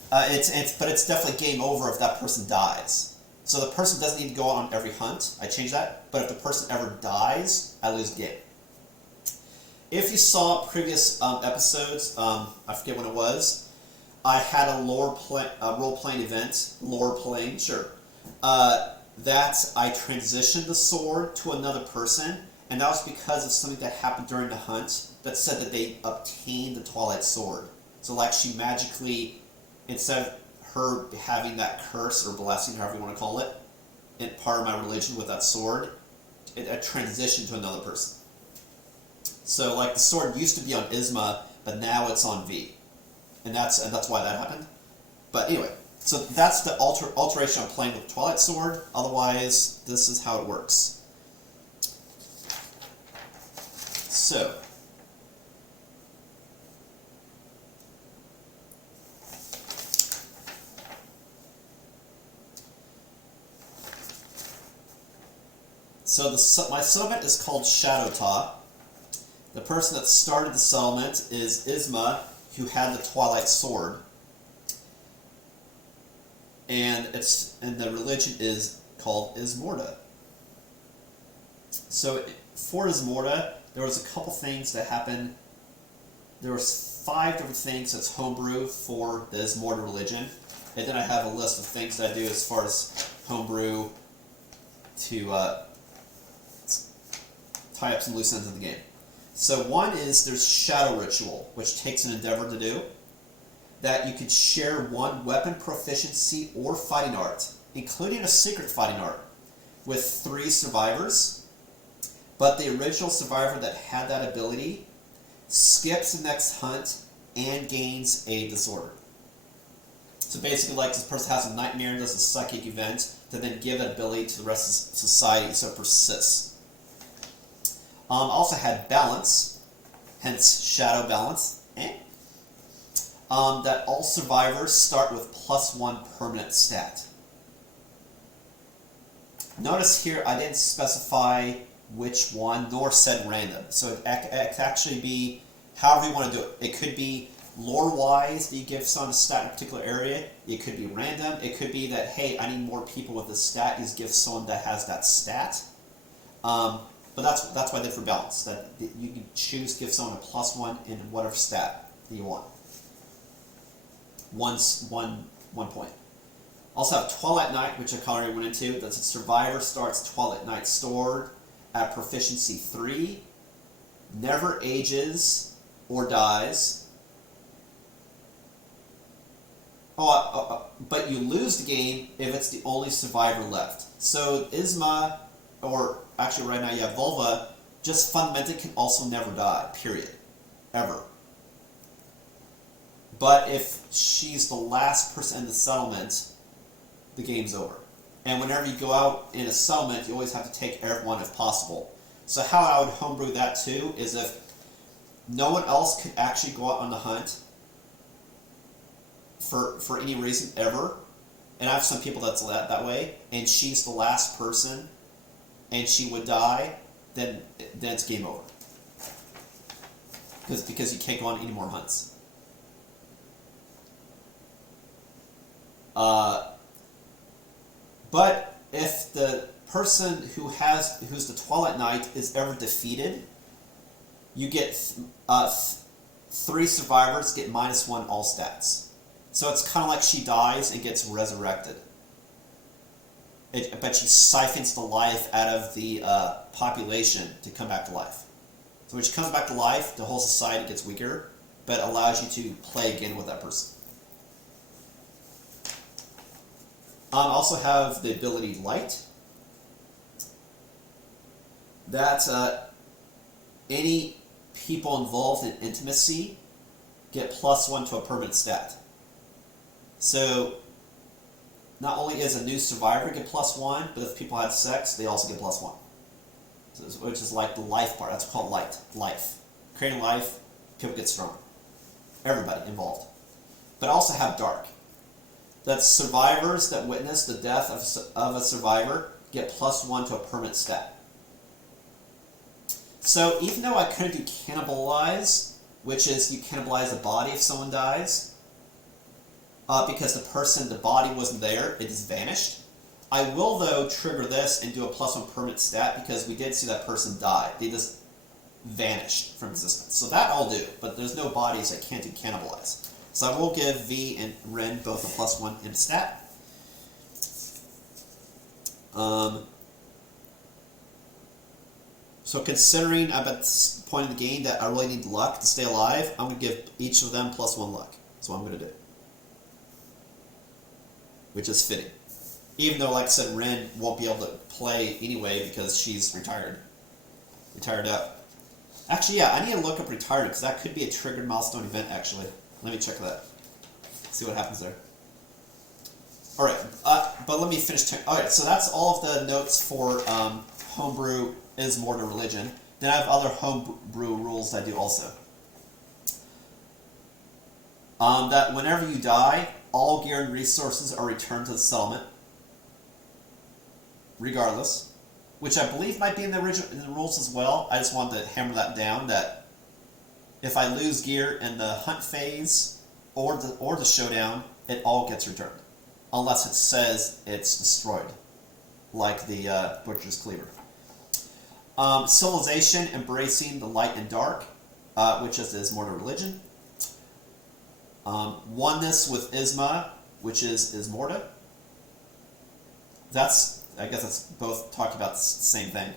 But it's definitely game over if that person dies. So the person doesn't need to go on every hunt. I changed that. But if the person ever dies, I lose the game. If you saw previous episodes, I forget when it was, I had a role-playing event, that I transitioned the sword to another person, and that was because of something that happened during the hunt that said that they obtained the Twilight Sword. So like she magically, instead of her having that curse or blessing, however you want to call it, in part of my religion with that sword, it transitioned to another person. So like the sword used to be on Isma, but now it's on V, and that's why that happened. But anyway, so that's the alteration I'm playing with Twilight Sword. Otherwise, this is how it works. So my settlement is called Shadowtah. The person that started the settlement is Isma, who had the Twilight Sword, and the religion is called Ismortah. So for Ismortah, there was a couple things that happened. There was 5 different things that's homebrew for the Ismortah religion, and then I have a list of things that I do as far as homebrew to tie up some loose ends of the game. So one is there's Shadow Ritual, which takes an endeavor to do, that you could share 1 weapon proficiency or fighting art, including a secret fighting art, with 3 survivors, but the original survivor that had that ability skips the next hunt and gains a disorder. So basically, like, this person has a nightmare and does a psychic event to then give that ability to the rest of society, so it persists. Also had balance, hence shadow balance. That all survivors start with +1 permanent stat. Notice here I didn't specify which one, nor said random. So it could actually be however you want to do it. It could be lore-wise that you give someone a stat in a particular area. It could be random. It could be that, hey, I need more people with this stat. You give someone that has that stat. But that's why I did for balance. That you can choose to give someone a +1 in whatever stat that you want. One point. Also have Twilight Night, which I already went into. That's a survivor starts Twilight Night stored at proficiency 3, never ages or dies. But you lose the game if it's the only survivor left. So Isma, or actually right now you have Volva, just fundamentally can also never die, period. Ever. But if she's the last person in the settlement, the game's over. And whenever you go out in a settlement, you always have to take everyone if possible. So how I would homebrew that too is if no one else could actually go out on the hunt for any reason ever, and I have some people that's that way, and she's the last person, and she would die, then it's game over. Because you can't go on any more hunts. But if the person who's the Twilight Knight is ever defeated, you get 3 survivors get -1 all stats. So it's kind of like she dies and gets resurrected. But she siphons the life out of the population to come back to life. So when she comes back to life, the whole society gets weaker, but allows you to play again with that person. Also have the ability Light. That any people involved in intimacy get +1 to a permanent stat. So not only is a new survivor get +1, but if people had sex, they also get +1. So, which is like the life part. That's called life. Creating life, people get stronger. Everybody involved. But also have dark. That's survivors that witness the death of a survivor get +1 to a permanent stat. So even though I couldn't do cannibalize, which is you cannibalize the body if someone dies, because the body wasn't there, it just vanished. I will, though, trigger this and do a +1 permanent stat because we did see that person die. They just vanished from existence. So that I'll do, but there's no bodies I can't do cannibalize. So I will give V and Wren both a +1 in stat. So considering I'm at the point in the game that I really need luck to stay alive, I'm going to give each of them +1 luck. That's what I'm going to do. Which is fitting. Even though, like I said, Wren won't be able to play anyway because she's retired. Retired out. Actually, yeah, I need to look up retired because that could be a triggered milestone event, actually. Let me check that. See what happens there. Alright, but let me finish. Alright, so that's all of the notes for Homebrew Ismortah Religion. Then I have other homebrew rules I do also. That whenever you die, all gear and resources are returned to the settlement, regardless, which I believe might be in the rules as well. I just wanted to hammer that down. That if I lose gear in the hunt phase or the showdown, it all gets returned, unless it says it's destroyed, like the Butcher's Cleaver. Civilization, embracing the light and dark, which is the Ismortah Religion. Oneness with Isma, which is Ismortah. I guess that's both talking about the same thing.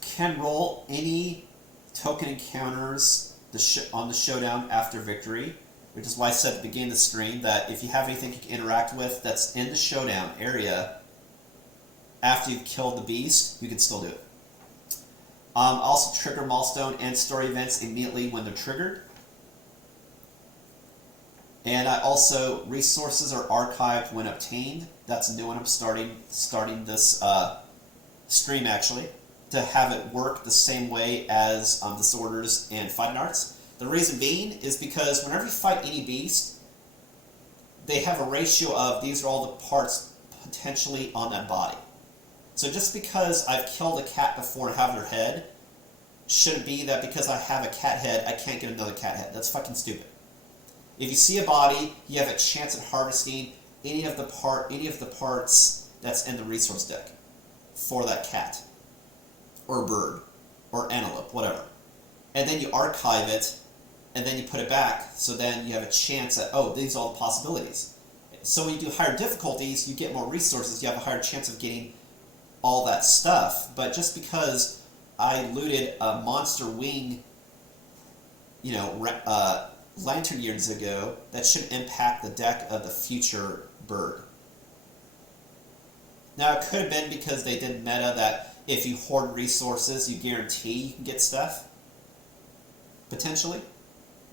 Can roll any token encounters on the showdown after victory, which is why I said at the beginning of the screen that if you have anything you can interact with that's in the showdown area after you've killed the beast, you can still do it. Also trigger milestone and story events immediately when they're triggered. And I also, resources are archived when obtained. That's a new one. I'm starting this stream, actually, to have it work the same way as Disorders and Fighting Arts. The reason being is because whenever you fight any beast, they have a ratio of these are all the parts potentially on that body. So just because I've killed a cat before and have their head, shouldn't be that because I have a cat head, I can't get another cat head. That's fucking stupid. If you see a body, you have a chance at harvesting any of the parts that's in the resource deck for that cat, or bird, or antelope, whatever. And then you archive it, and then you put it back, so then you have a chance at, oh, these are all the possibilities. So when you do higher difficulties, you get more resources, you have a higher chance of getting all that stuff. But just because I looted a monster wing, lantern years ago, that shouldn't impact the deck of the future bird. Now, it could have been because they did meta that if you hoard resources, you guarantee you can get stuff, potentially.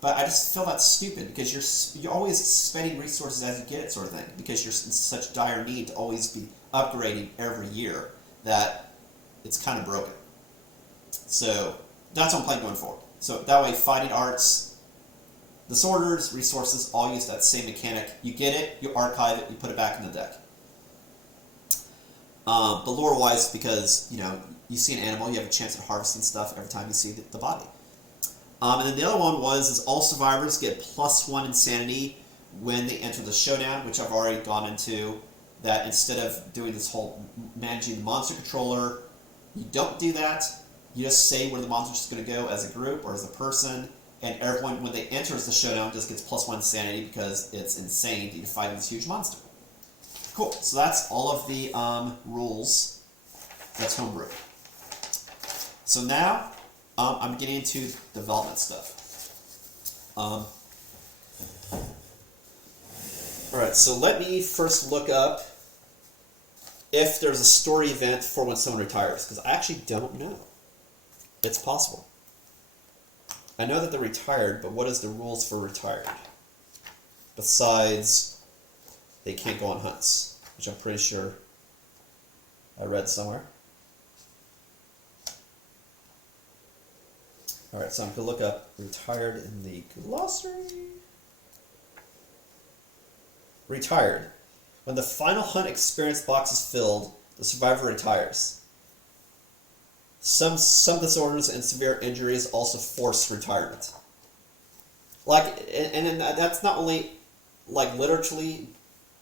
But I just feel that's stupid, because you're always spending resources as you get it, sort of thing, because you're in such dire need to always be upgrading every year that it's kind of broken. So that's what I'm playing going forward. So that way, Fighting Arts, Disorders, resources, all use that same mechanic. You get it, you archive it, you put it back in the deck. But lore-wise, because you see an animal, you have a chance at harvesting stuff every time you see the body. And then the other one is all survivors get +1 insanity when they enter the showdown, which I've already gone into. That instead of doing this whole managing the monster controller, you don't do that. You just say where the monster's going to go as a group or as a person, and everyone, when they enter the showdown, just gets +1 insanity because it's insane that you're fighting this huge monster. Cool. So that's all of the rules. That's homebrew. So now I'm getting into development stuff. Alright, so let me first look up if there's a story event for when someone retires, because I actually don't know. It's possible. I know that they're retired, but what is the rules for retired? Besides, they can't go on hunts, which I'm pretty sure I read somewhere. Alright, so I'm going to look up retired in the glossary. Retired. When the final hunt experience box is filled, the survivor retires. Some disorders and severe injuries also force retirement. And that's not only literally,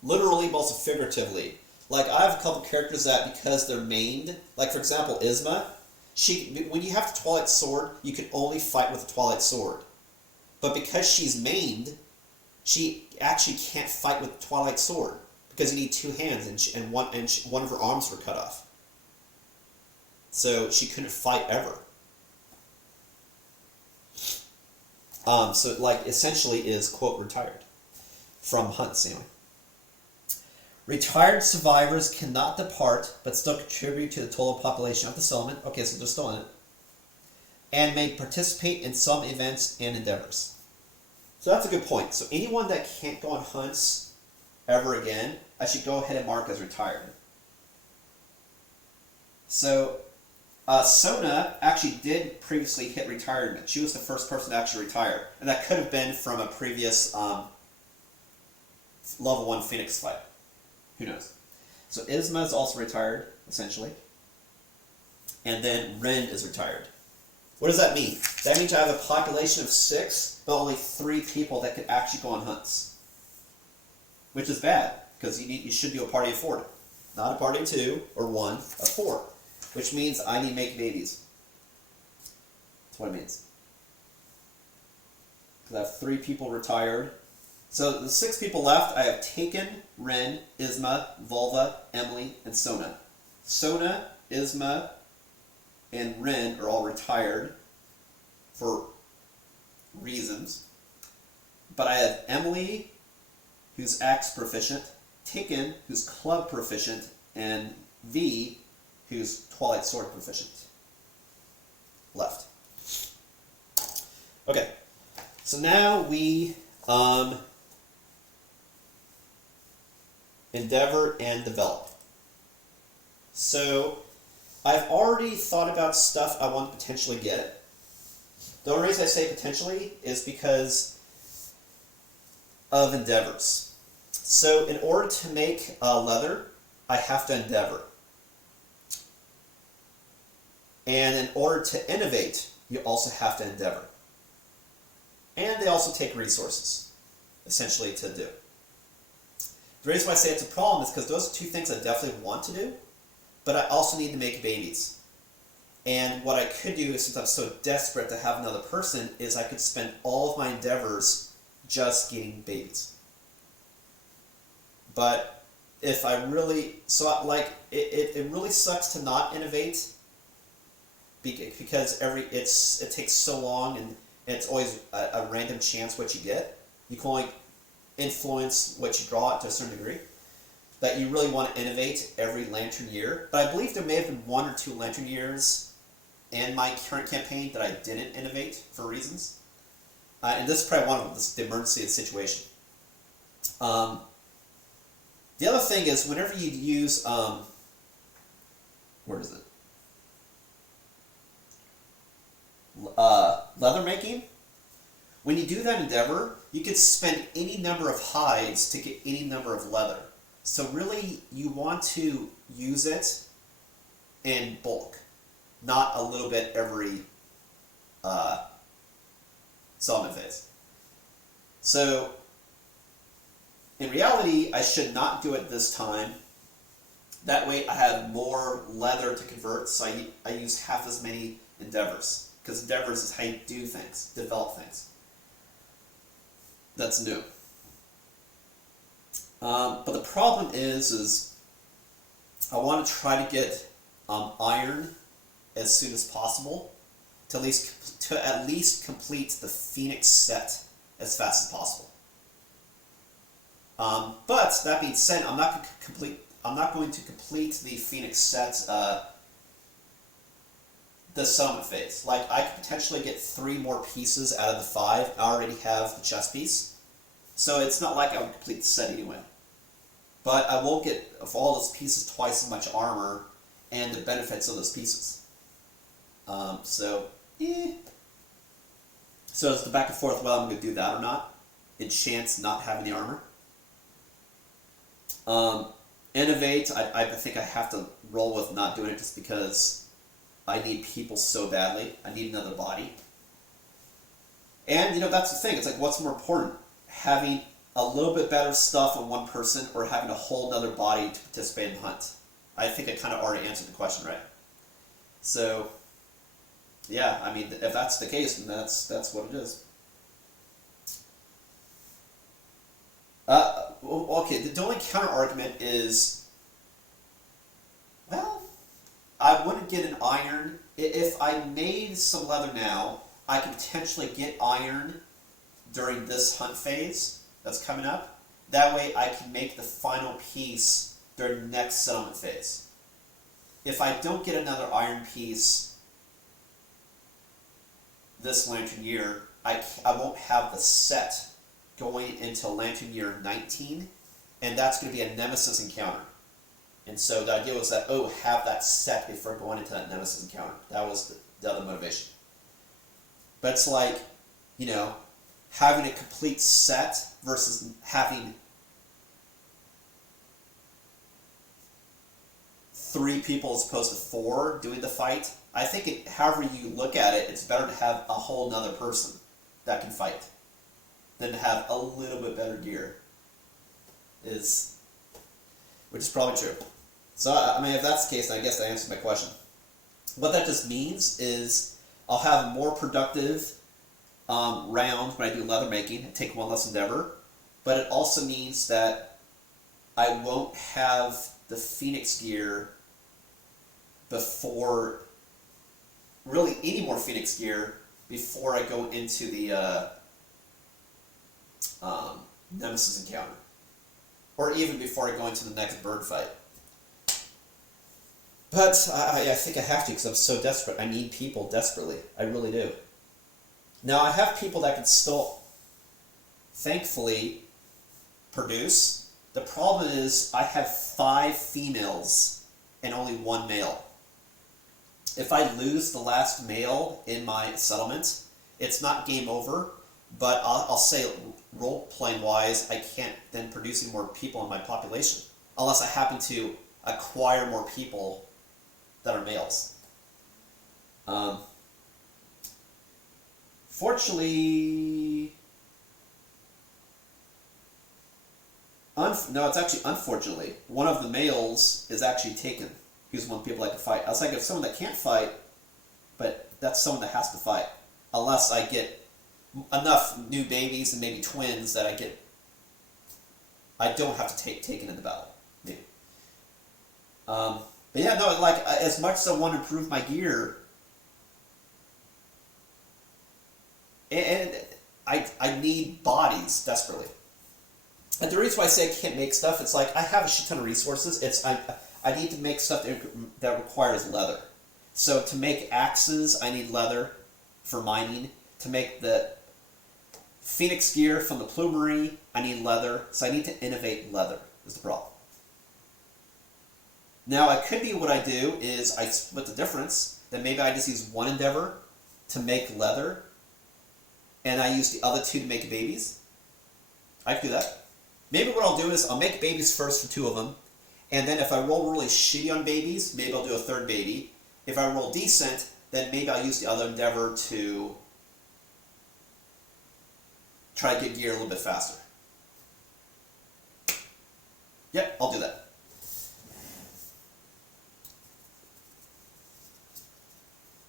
but also figuratively. I have a couple characters that because they're maimed, for example, Isma, when you have the Twilight Sword, you can only fight with the Twilight Sword. But because she's maimed, she actually can't fight with the Twilight Sword because you need 2 hands and one of her arms were cut off. So she couldn't fight ever. So essentially is, quote, retired from hunts, anyway. Retired survivors cannot depart, but still contribute to the total population of the settlement. Okay, so they're still in it. And may participate in some events and endeavors. So that's a good point. So anyone that can't go on hunts ever again, I should go ahead and mark as retired. So Sona actually did previously hit retirement. She was the first person to actually retire. And that could have been from a previous level 1 Phoenix fight. Who knows? So Isma is also retired, essentially. And then Wren is retired. What does that mean? That means I have a population of 6, but only 3 people that could actually go on hunts. Which is bad, because you should do a party of 4. Not a party of 2 or 1, of 4. Which means I need to make babies. That's what it means. Because I have 3 people retired. So the 6 people left, I have Taken, Wren, Isma, Volva, Emily, and Sona. Sona, Isma, and Wren are all retired for reasons. But I have Emily, who's Axe proficient, Taken, who's Club proficient, and V, who's Twilight Sword proficient. Left. Okay. So now we endeavor, and develop. So I've already thought about stuff I want to potentially get. The only reason I say potentially is because of endeavors. So in order to make leather, I have to endeavor. And in order to innovate, you also have to endeavor. And they also take resources, essentially, to do. The reason why I say it's a problem is because those are two things I definitely want to do, but I also need to make babies. And what I could do, since I'm so desperate to have another person, is I could spend all of my endeavors just getting babies. But if I really, it really sucks to not innovate, because it takes so long, and it's always a random chance what you get. You can only influence what you draw to a certain degree. That you really want to innovate every lantern year. But I believe there may have been 1 or 2 lantern years in my current campaign that I didn't innovate for reasons. And this is probably one of them, the emergency situation. The other thing is, whenever you use, where is it? Leather making. When you do that endeavor, you can spend any number of hides to get any number of leather. So really, you want to use it in bulk, not a little bit every settlement phase. So in reality, I should not do it this time. That way I have more leather to convert, so I use half as many endeavors. Because endeavors is how you do things, develop things. That's new. But the problem is I want to try to get iron as soon as possible to at least complete the Phoenix set as fast as possible. But that being said, I'm not going to complete the Phoenix set the settlement phase. Like, I could potentially get 3 more pieces out of the 5. I already have the chest piece. So it's not like I would complete the set anyway. But I will get, of all those pieces, twice as much armor and the benefits of those pieces. So it's the back and forth whether I'm going to do that or not. Enchant not having the armor. Innovate, I think I have to roll with not doing it just because I need people so badly. I need another body. And, that's the thing. It's like, what's more important? Having a little bit better stuff on one person or having a whole other body to participate in the hunt? I think I kind of already answered the question, right? So, yeah, I mean, if that's the case, then that's what it is. Okay, the only counter argument is, well, I wouldn't get an iron. If I made some leather now, I could potentially get iron during this hunt phase that's coming up. That way I can make the final piece during the next settlement phase. If I don't get another iron piece this lantern year, I won't have the set going into lantern year 19, and that's going to be a nemesis encounter. And so the idea was that, have that set before going into that nemesis encounter. That was the other motivation. But it's like, having a complete set versus having 3 people as opposed to 4 doing the fight. I think however you look at it, it's better to have a whole nother person that can fight than to have a little bit better gear. Which is probably true. So, I mean, if that's the case, then I guess I answered my question. What that just means is I'll have a more productive round when I do leather making and take 1 less endeavor, but it also means that I won't have the Phoenix gear before, really any more Phoenix gear before I go into the Nemesis encounter. Or even before I go into the next bird fight. But I think I have to because I'm so desperate. I need people desperately. I really do. Now, I have people that can still, thankfully, produce. The problem is I have 5 females and only 1 male. If I lose the last male in my settlement, it's not game over, but I'll say role-playing wise, I can't then produce any more people in my population, unless I happen to acquire more people that are males. Fortunately, no, it's actually unfortunately, one of the males is actually taken. He's one of the people I can fight. I was like, if someone that can't fight, but that's someone that has to fight, unless I get enough new babies and maybe twins that I don't have to take taken in the battle. Maybe. But yeah, no, like as much as I want to improve my gear, and I need bodies desperately. And the reason why I say I can't make stuff, it's like I have a shit ton of resources. I need to make stuff that requires leather. So to make axes, I need leather for mining. To make the phoenix gear from the plumery, I need leather. So I need to innovate leather, is the problem. Now, it could be what I do is I split the difference. Then maybe I just use one endeavor to make leather, and I use the other 2 to make babies. I could do that. Maybe what I'll do is I'll make babies first for 2 of them, and then if I roll really shitty on babies, maybe I'll do a 3rd baby. If I roll decent, then maybe I'll use the other endeavor to try to get gear a little bit faster. Yep, I'll do that.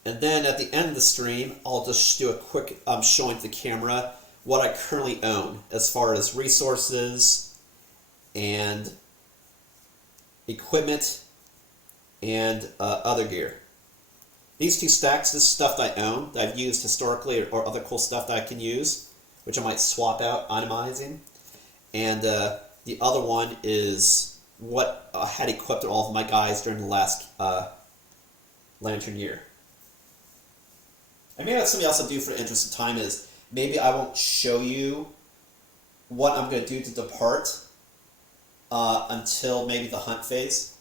And then at the end of the stream, I'll just do a quick showing to the camera what I currently own as far as resources and equipment and other gear. These 2 stacks is stuff that I own, that I've used historically, or other cool stuff that I can use, which I might swap out, itemizing. And the other one is what I had equipped all of my guys during the last Lantern year. And maybe that's something else I'll do for the interest of time is maybe I won't show you what I'm going to do to depart until maybe the hunt phase.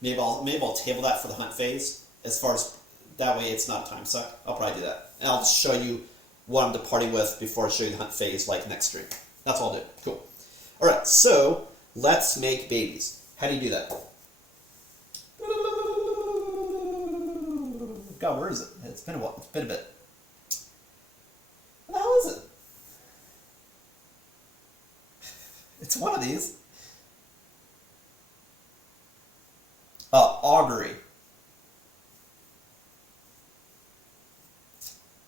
Maybe I'll table that for the hunt phase. As far as that way, it's not a time suck. I'll probably do that, and I'll just show you what I'm departing with before I show you the hunt phase, like next stream. That's all I'll do. Cool. All right, so let's make babies. How do you do that? God, where is it? It's been a while. It's been a bit. What the hell is it? It's one of these. Augury.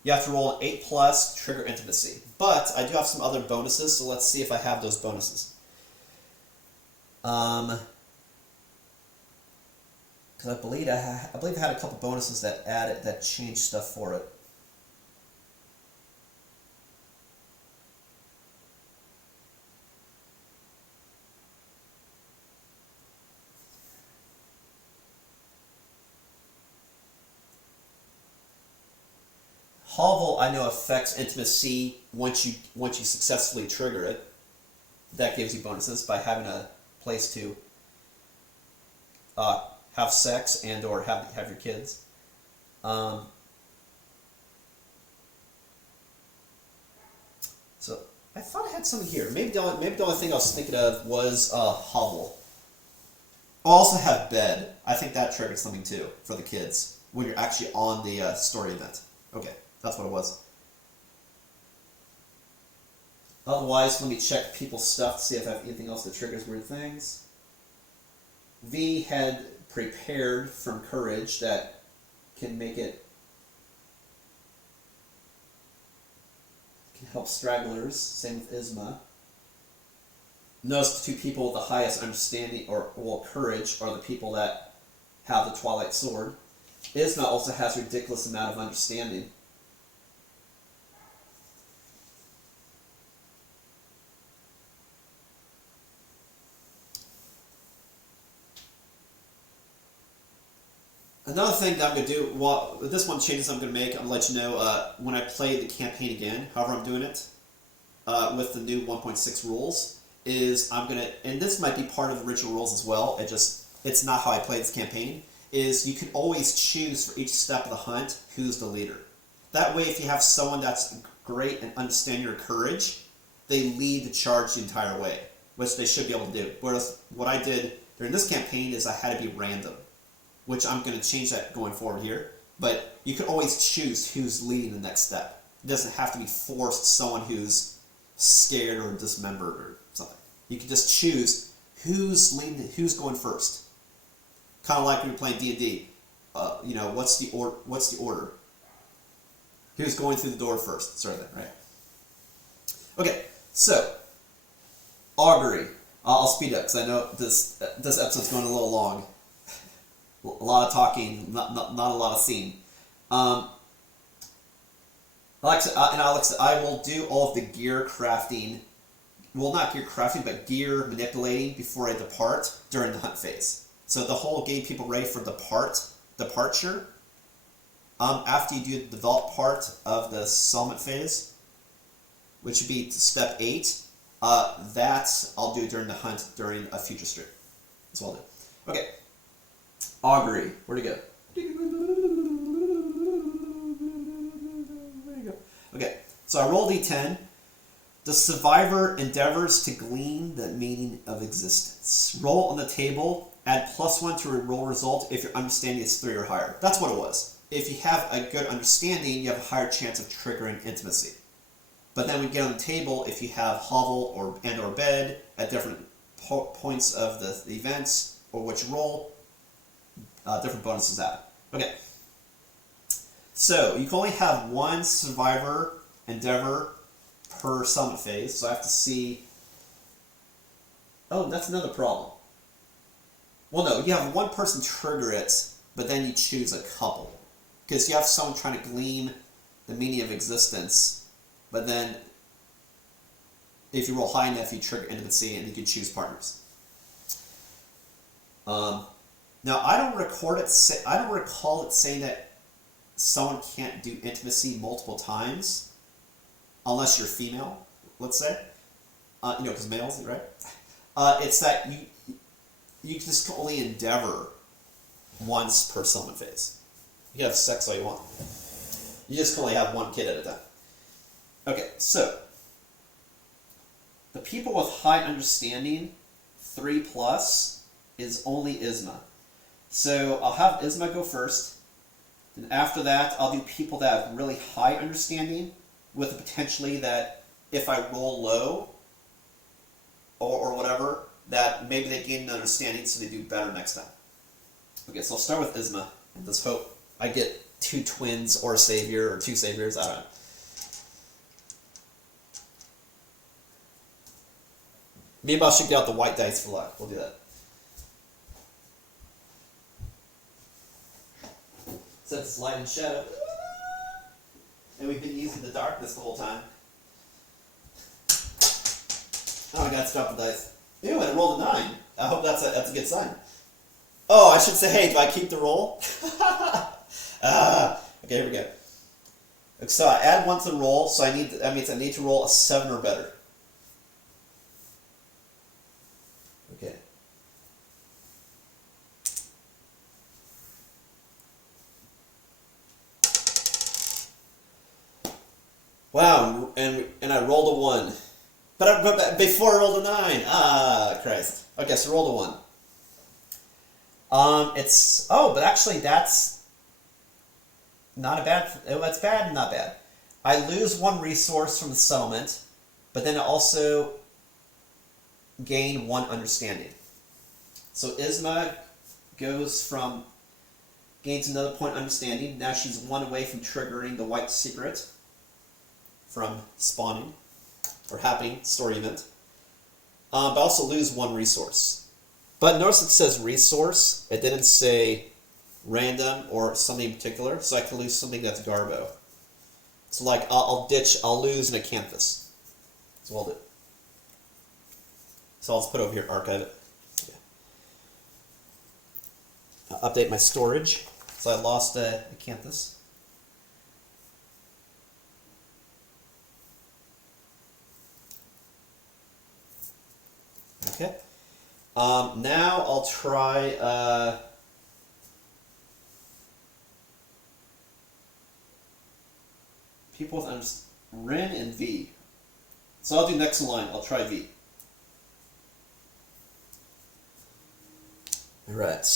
You have to roll an 8+, trigger intimacy. But I do have some other bonuses, so let's see if I have those bonuses. Because I believe I had a couple bonuses that changed stuff for it. Hovel, I know, affects intimacy once you successfully trigger it. That gives you bonuses by having a place to have sex and or have your kids. So I thought I had something here. Maybe the only thing I was thinking of was hovel. I also have bed. I think that triggered something too for the kids when you're actually on the story event. Okay. That's what it was. Otherwise, let me check people's stuff to see if I have anything else that triggers weird things. V had prepared from courage that can make it... can help stragglers. Same with Isma. Notice the 2 people with the highest understanding or courage are the people that have the Twilight Sword. Isma also has a ridiculous amount of understanding. Another thing that I'm going to do, well, this one changes I'm going to make, I'm going to let you know when I play the campaign again, however I'm doing it, with the new 1.6 rules, is I'm gonna, and this might be part of the original rules as well. It's not how I play this campaign. Is you can always choose for each step of the hunt who's the leader. That way, if you have someone that's great and understand your courage, they lead the charge the entire way, which they should be able to do. Whereas what I did during this campaign is I had to be random, which I'm going to change that going forward here. But you can always choose who's leading the next step. It doesn't have to be forced someone who's scared or dismembered or something. You can just choose who's leading, who's going first. Kind of like when you're playing D&D. You know, what's the order? Who's going through the door first? Sort of that, right? Okay, so augury. I'll speed up because I know this episode's going a little long. A lot of talking, not a lot of scene. Alexa, I will do all of the gear crafting. Well, not gear crafting, but gear manipulating before I depart during the hunt phase. So the whole getting people ready for departure. After you do the develop part of the settlement phase, which would be step 8, that I'll do during the hunt during a future stream. That's what I'll do. Okay. Augury. Where'd it go? There you go. Okay. So I roll d10. The survivor endeavors to glean the meaning of existence. Roll on the table. Add +1 to a roll result if your understanding is 3 or higher. That's what it was. If you have a good understanding, you have a higher chance of triggering intimacy. But then we get on the table, if you have hovel or bed at different points of the events or which roll, different bonuses added. Okay. So you can only have one survivor endeavor per summit phase, so I have to see. Oh, that's another problem. Well, no, you have one person trigger it, but then you choose a couple. Because you have someone trying to glean the meaning of existence, but then if you roll high enough, you trigger intimacy and you can choose partners. Now, I don't recall it saying that someone can't do intimacy multiple times, unless you're female, let's say. You know, because males, right? It's that you just only endeavor once per summon phase. You can have sex all you want. You just can only have one kid at a time. Okay, so the people with high understanding, 3+, is only Isma. So I'll have Isma go first. And after that, I'll do people that have really high understanding, with potentially that if I roll low or whatever, that maybe they gain an understanding so they do better next time. Okay, so I'll start with Isma and just hope I get 2 twins or a savior or 2 saviors. I don't know. Maybe I should get out the white dice for luck. We'll do that. Set this light and shadow. And we've been using the darkness the whole time. Oh, I got to drop the dice. Ew, and it rolled a 9. I hope that's a good sign. Oh, I should say, hey, do I keep the roll? Okay, here we go. So I add 1 to the roll, so that means I need to roll a 7 or better. Okay. Wow, and I rolled a 1. But before I rolled a 9. Ah, Christ. Okay, so rolled a 1. But actually that's not a bad, it's bad and not bad. I lose 1 resource from the settlement, but then I also gain 1 understanding. So Isma gains another point understanding. Now she's 1 away from triggering the white secret from spawning or happening, story event. But I also lose 1 resource. But notice it says resource. It didn't say random or something in particular, so I can lose something that's Garbo. So like I'll lose an acanthus. So I'll do. So I'll just put it over here, archive it. Yeah. I'll update my storage. So I lost a acanthus. Okay. Now I'll try. People with Wren and V. So I'll do next line. I'll try V. Alright.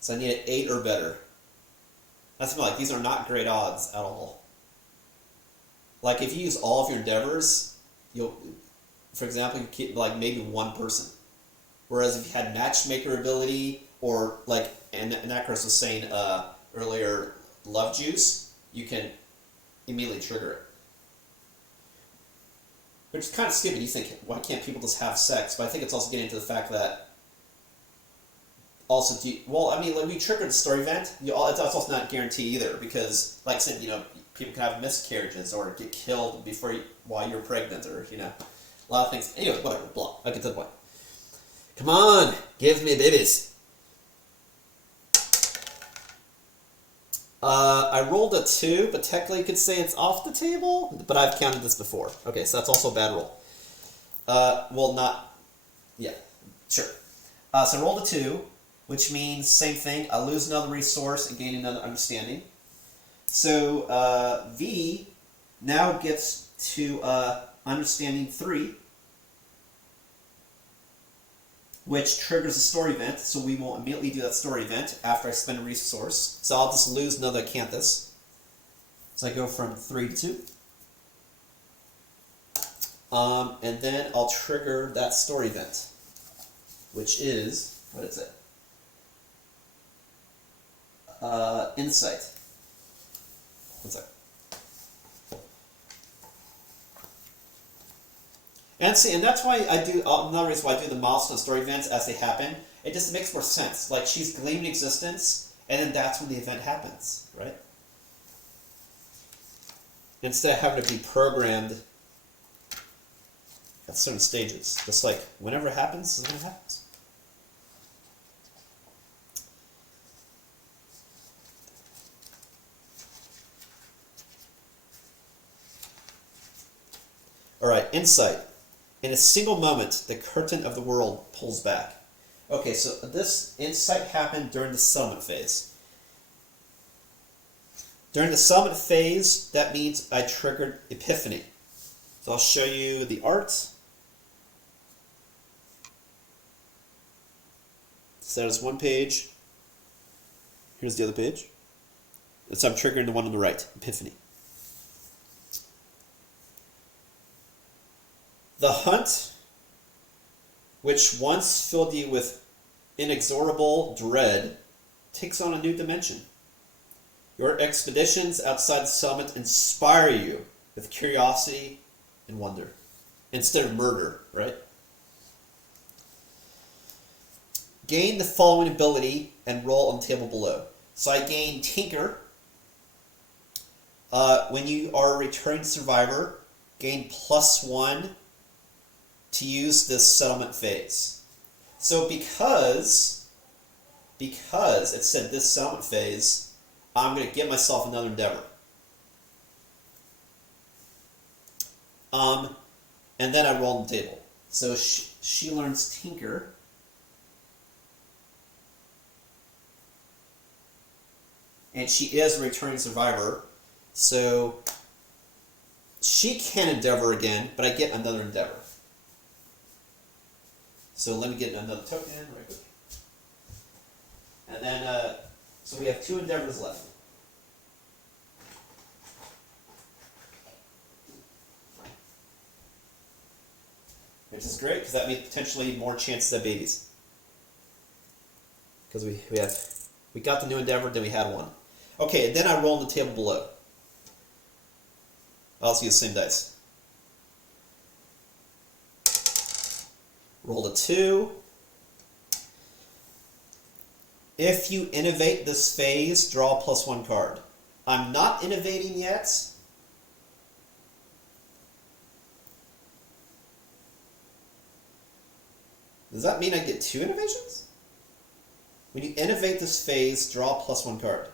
So I need an 8 or better. That's like these are not great odds at all. Like if you use all of your endeavors, you'll, for example, you keep like maybe one person. Whereas if you had matchmaker ability or like Anacris was saying earlier, love juice, you can immediately trigger it. Which is kind of stupid. You think, why can't people just have sex? But I think it's also getting to the fact that also, when we triggered the story event, it's also not guaranteed either because, like I said, people can have miscarriages or get killed while you're pregnant, or a lot of things. Anyway, whatever. Blah. I'll get to the point. Come on, give me babies. I rolled a 2, but technically you could say it's off the table. But I've counted this before. Okay, so that's also a bad roll. Yeah, sure. So I rolled a 2. Which means, same thing, I lose another resource and gain another understanding. So V now gets to understanding 3, which triggers a story event, so we will immediately do that story event after I spend a resource. So I'll just lose another Acanthus. So I go from 3 to 2. And then I'll trigger that story event, which is, what is it? Insight. One sec. And that's why I do, another reason why I do the milestone story events as they happen. It just makes more sense. Like, she's gleaming existence, and then that's when the event happens, right? Instead of having to be programmed at certain stages. Just like, whenever it happens, is when it happens. Alright, insight. In a single moment, the curtain of the world pulls back. Okay, so this insight happened during the settlement phase. During the settlement phase, that means I triggered Epiphany. So I'll show you the art. So that is one page. Here's the other page. So I'm triggering the one on the right, Epiphany. The hunt, which once filled you with inexorable dread, takes on a new dimension. Your expeditions outside the settlement inspire you with curiosity and wonder, instead of murder, right? Gain the following ability and roll on the table below. So I gain Tinker. When you are a returning survivor, gain +1 to use this settlement phase. So because it said this settlement phase, I'm going to give myself another endeavor. And then I roll on the table. So she learns Tinker. And she is a returning survivor. So she can endeavor again, but I get another endeavor. So let me get another token right quick. And then, so we have 2 endeavors left. Which is great, because that means potentially more chances at babies. Because we got the new endeavor, then we had one. Okay, and then I roll on the table below. I'll also use the same dice. Roll a 2. If you innovate this phase, draw a +1 card. I'm not innovating yet. Does that mean I get 2 innovations? When you innovate this phase, draw a +1 card.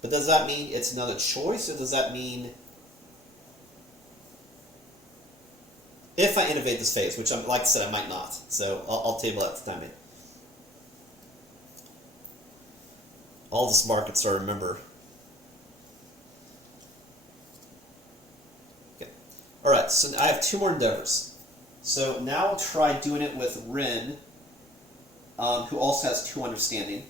But does that mean it's another choice, or does that mean... If I innovate this phase, which, like I said, I might not. So I'll table that for the time being. All these markets are, remember. Okay. Alright, so I have 2 more endeavors. So now I'll try doing it with Wren, who also has 2 understanding.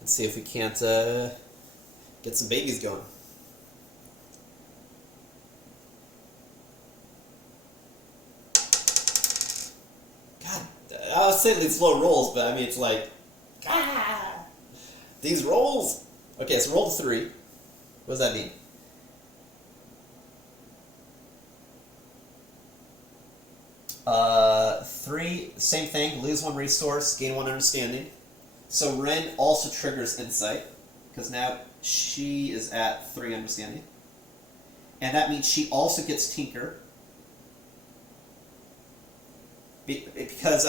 Let's see if we can't get some babies going. God, I was saying these low rolls, but I mean, it's like, these rolls. Okay, so roll the 3. What does that mean? Three, same thing, lose 1 resource, gain 1 understanding. So Wren also triggers insight, because now she is at 3 understanding. And that means she also gets tinker. Because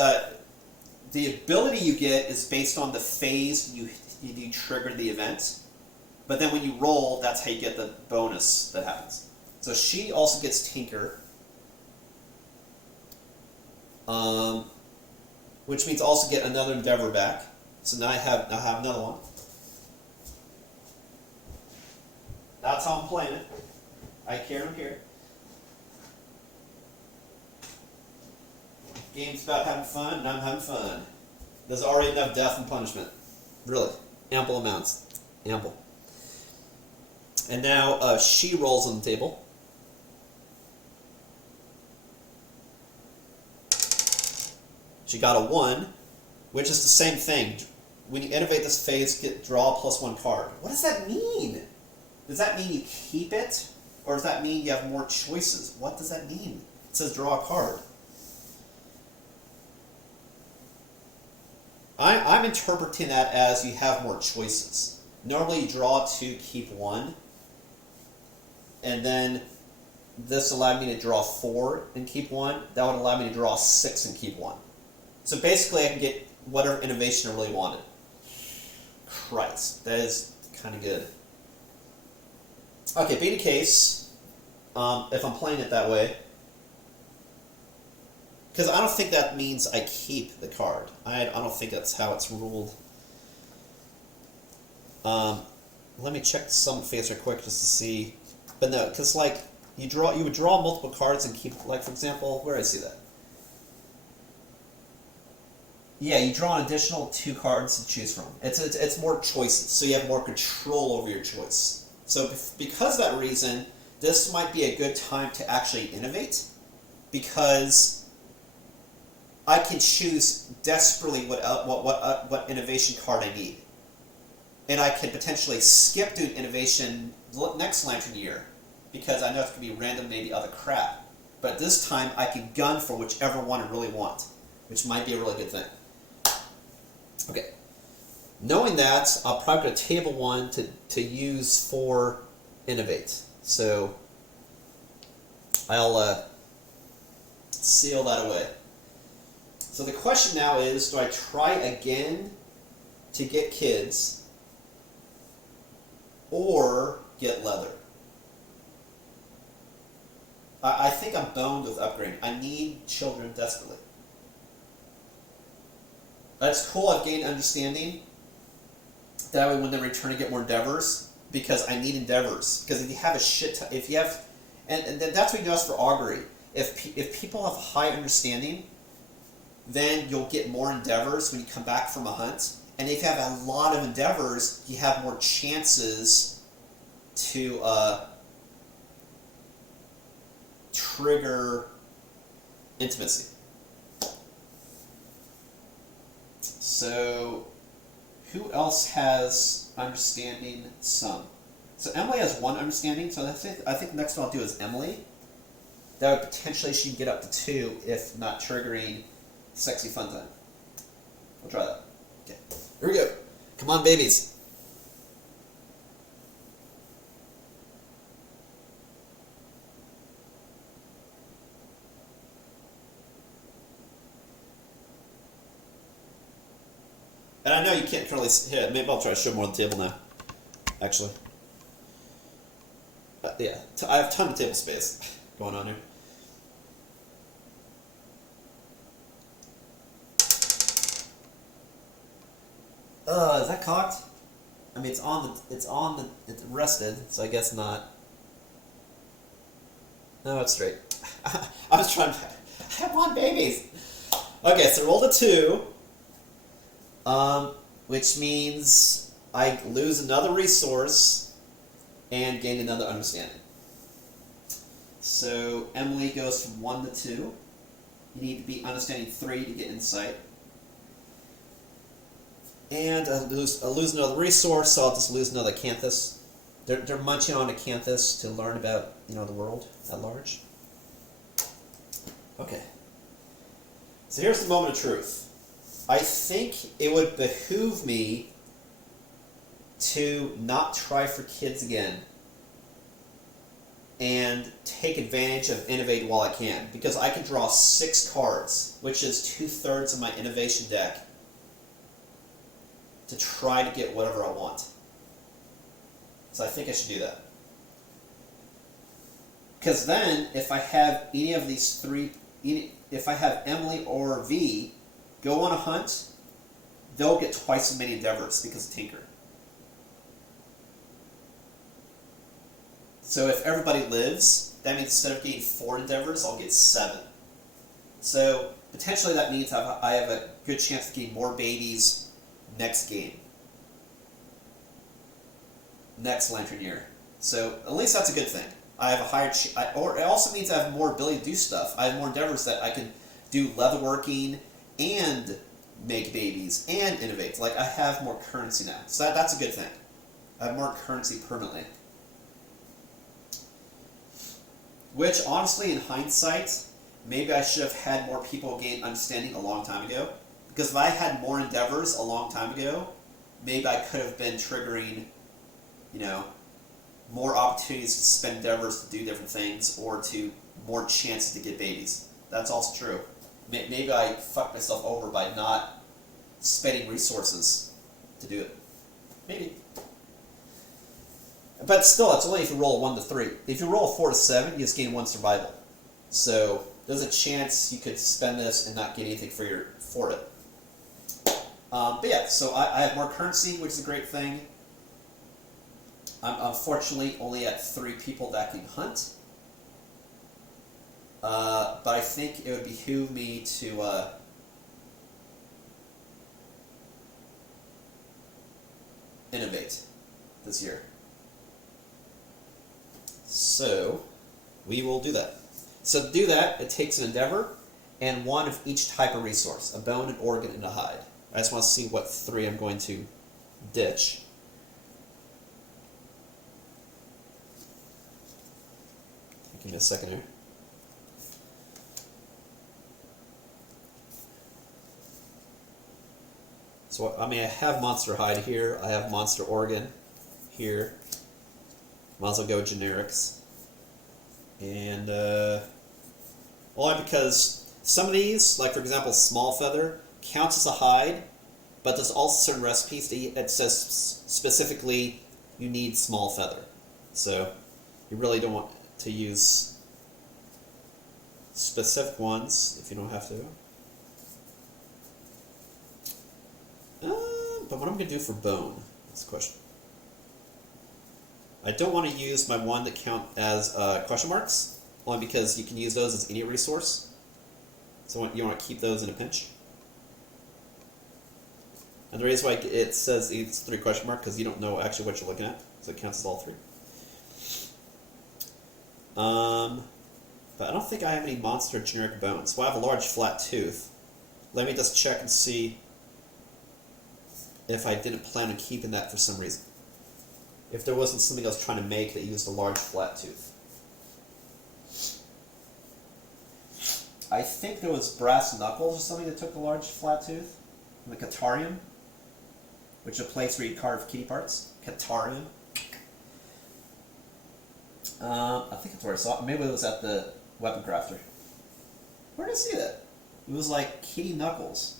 the ability you get is based on the phase you trigger the event. But then when you roll, that's how you get the bonus that happens. So she also gets tinker. Which means also get another endeavor back. So now I have another one. That's how I'm playing it. I don't care. Game's about having fun, and I'm having fun. There's already enough death and punishment. Really. Ample amounts. Ample. And now she rolls on the table. She got a 1, which is the same thing. When you innovate this phase, draw +1 card. What does that mean? Does that mean you keep it? Or does that mean you have more choices? What does that mean? It says draw a card. I'm interpreting that as you have more choices. Normally you draw 2, keep 1. And then this allowed me to draw 4 and keep 1. That would allow me to draw 6 and keep 1. So basically I can get whatever innovation I really wanted. Christ, that is kind of good. Okay, being a case, if I'm playing it that way, because I don't think that means I keep the card. I don't think that's how it's ruled. Let me check some phase real quick just to see. But no, because like you would draw multiple cards and keep, like for example, where did I see that? Yeah, you draw an additional 2 cards to choose from. It's more choices, so you have more control over your choice. So because of that reason, this might be a good time to actually innovate, because I can choose desperately what innovation card I need, and I can potentially skip doing innovation next lantern year, because I know it's going to be random, maybe other crap. But this time I can gun for whichever one I really want, which might be a really good thing. Okay, knowing that, I'll probably go to table 1 to use for innovate. So I'll seal that away. So the question now is, do I try again to get kids or get leather? I think I'm boned with upgrading. I need children desperately. That's cool, I've gained understanding. That way when they return I get more endeavors, because I need endeavors. Because if you have a shit if you have, and that's what he does for augury. If people have high understanding, then you'll get more endeavors when you come back from a hunt. And if you have a lot of endeavors, you have more chances to trigger intimacy. So, who else has understanding some? So Emily has 1 understanding, so I think the next one I'll do is Emily. That would potentially she can get up to 2 if not triggering sexy fun time. We'll try that. Okay, here we go. Come on, babies. And I know you can't really hit it. Maybe I'll try to show more on the table now, actually. yeah, I have a ton of table space going on here. Is that cocked? I mean, it's rested, so I guess not. No, it's straight. I was trying to, I want babies. Okay, so rolled a 2, which means I lose another resource and gain another understanding. So Emily goes from 1 to 2. You need to be understanding 3 to get insight. And I lose another resource, so I'll just lose another acanthus. They're munching on acanthus to learn about, you know, the world at large. Okay. So here's the moment of truth. I think it would behoove me to not try for kids again and take advantage of Innovate while I can, because I can draw 6 cards, which is 2/3 of my innovation deck, to try to get whatever I want. So I think I should do that. Because then, if I have any of these 3, if I have Emily or V go on a hunt, they'll get twice as many endeavors because of Tinker. So if everybody lives, that means instead of getting 4 endeavors, I'll get 7. So potentially that means I have a good chance of getting more babies next game. Next Lantern Year. So at least that's a good thing. I have a higher or it also means I have more ability to do stuff. I have more endeavors that I can do leatherworking and make babies and innovate. Like, I have more currency now. So that's a good thing. I have more currency permanently. Which, honestly, in hindsight, maybe I should have had more people gain understanding a long time ago. Because if I had more endeavors a long time ago, maybe I could have been triggering, you know, more opportunities to spend endeavors to do different things, or to more chances to get babies. That's also true. Maybe I fucked myself over by not spending resources to do it. Maybe. But still, it's only if you roll a 1 to 3. If you roll a 4 to 7, you just gain 1 survival. So there's a chance you could spend this and not get anything for it. But yeah, so I have more currency, which is a great thing. I'm unfortunately only at 3 people that can hunt. But I think it would behoove me to innovate this year. So we will do that. So to do that, it takes an endeavor and 1 of each type of resource: a bone, an organ, and a hide. I just want to see what 3 I'm going to ditch. Give me a second here. So, I mean, I have Monster Hide here. I have Monster Organ here. Might as well go generics. And, only because some of these, like for example, Small Feather, counts as a hide, but there's also certain recipes that says specifically you need Small Feather. So, you really don't want to use specific ones if you don't have to. But what I'm going to do for bone? That's the question. I don't want to use my one that count as question marks, only because you can use those as any resource. So you want to keep those in a pinch. And the reason why it says it's 3 question mark, because you don't know actually what you're looking at, so it counts as all 3. But I don't think I have any monster generic bones. Well, I have a large flat tooth. Let me just check and see if I didn't plan on keeping that for some reason. If there wasn't something I was trying to make that used a large flat tooth. I think there was brass knuckles or something that took the large flat tooth. The Catarium, which is a place where you carve kitty parts. Catarium. I think that's where I saw it. Maybe it was at the Weapon Crafter. Where did I see that? It was like kitty knuckles.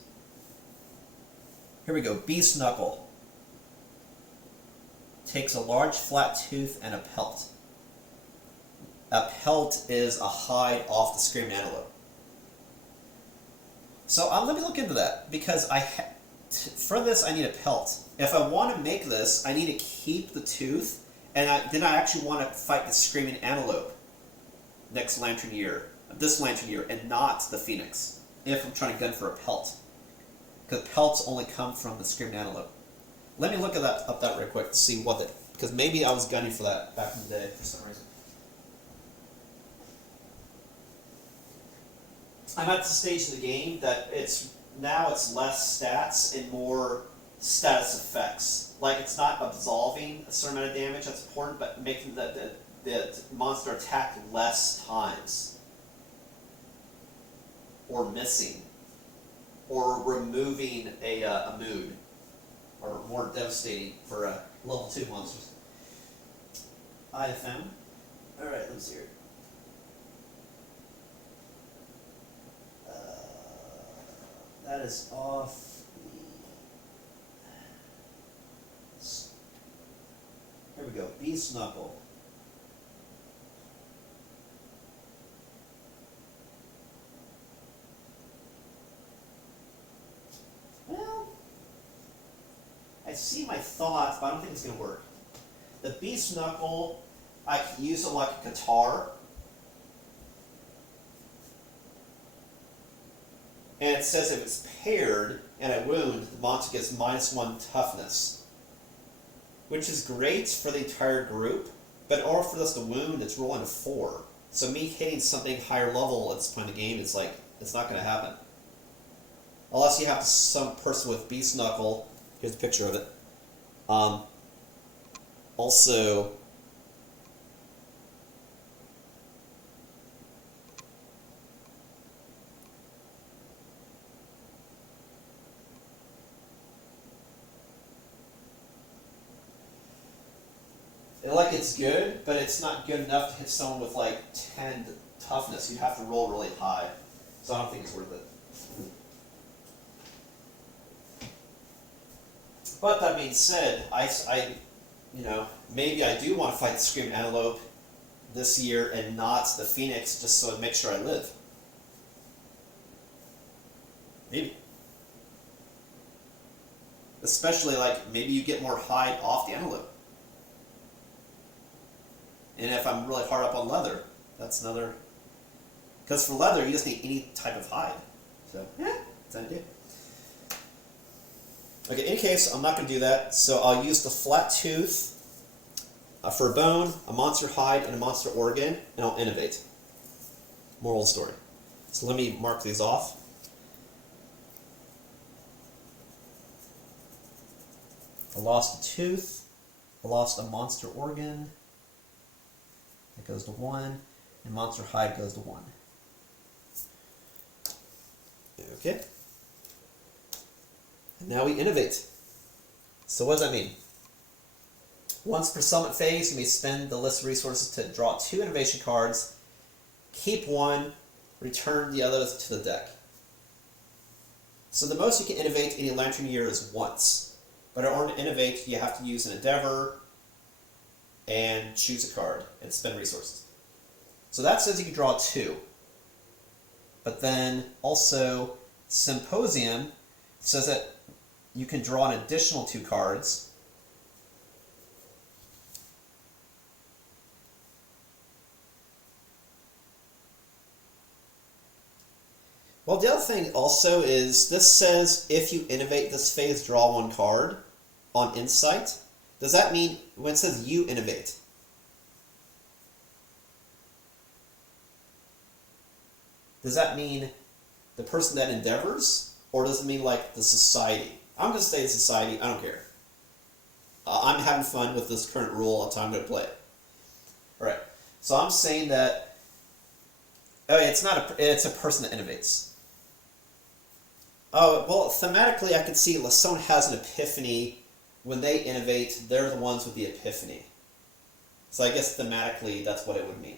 Here we go. Beast Knuckle. Takes a large flat tooth and a pelt. a pelt is a hide off the screaming antelope. So let me look into that, because for this I need a pelt. If I want to make this, I need to keep the tooth, and then I actually want to fight the screaming antelope this lantern year, and not the phoenix, if I'm trying to gun for a pelt. Because pelts only come from the screaming antelope. Let me look at that up real quick to see because maybe I was gunning for that back in the day for some reason. I'm at the stage of the game that it's less stats and more status effects. Like, it's not absolving a certain amount of damage, that's important, but making the monster attack less times, or missing, or removing a mood, or more devastating for level 2 monsters. IFM. Alright, let's see here. That is off here we go, Beast Knuckle. Well, I see my thoughts, but I don't think it's going to work. The Beast Knuckle, I can use it like a guitar. And it says if it's paired and a wound, the monster gets -1 toughness. Which is great for the entire group, but in order for this to wound, it's rolling a 4. So me hitting something higher level at this point in the game is like, it's not going to happen. Unless you have some person with Beast Knuckle. Here's a picture of it. Also, like, it's good, but it's not good enough to hit someone with like 10 toughness. You'd have to roll really high. So I don't think it's worth it. But that being said, maybe I do want to fight the Screaming Antelope this year and not the Phoenix, just so I make sure I live. Maybe. Especially, like, maybe you get more hide off the antelope. And if I'm really hard up on leather, that's another... Because for leather, you just need any type of hide. So, yeah, that's an idea. Okay, in any case, I'm not going to do that, so I'll use the flat tooth for a bone, a monster hide, and a monster organ, and I'll innovate. Moral of the story. So let me mark these off. I lost a tooth, I lost a monster organ, that goes to 1, and monster hide goes to 1. Okay. And now we innovate. So what does that mean? Once per summit phase, you may spend the list of resources to draw 2 innovation cards, keep 1, return the others to the deck. So the most you can innovate in a lantern year is once. But in order to innovate, you have to use an endeavor and choose a card and spend resources. So that says you can draw 2. But then also Symposium says that you can draw an additional 2 cards. Well, the other thing also is, this says if you innovate this phase, draw 1 card on Insight. Does that mean, when it says you innovate, does that mean the person that endeavors, or does it mean like the society? I'm going to say the society, I don't care. I'm having fun with this current rule, so I'm going to play it. Alright, so I'm saying that, oh yeah, it's a person that innovates. Oh, well, thematically I could see someone has an epiphany. When they innovate, they're the ones with the epiphany. So I guess thematically that's what it would mean.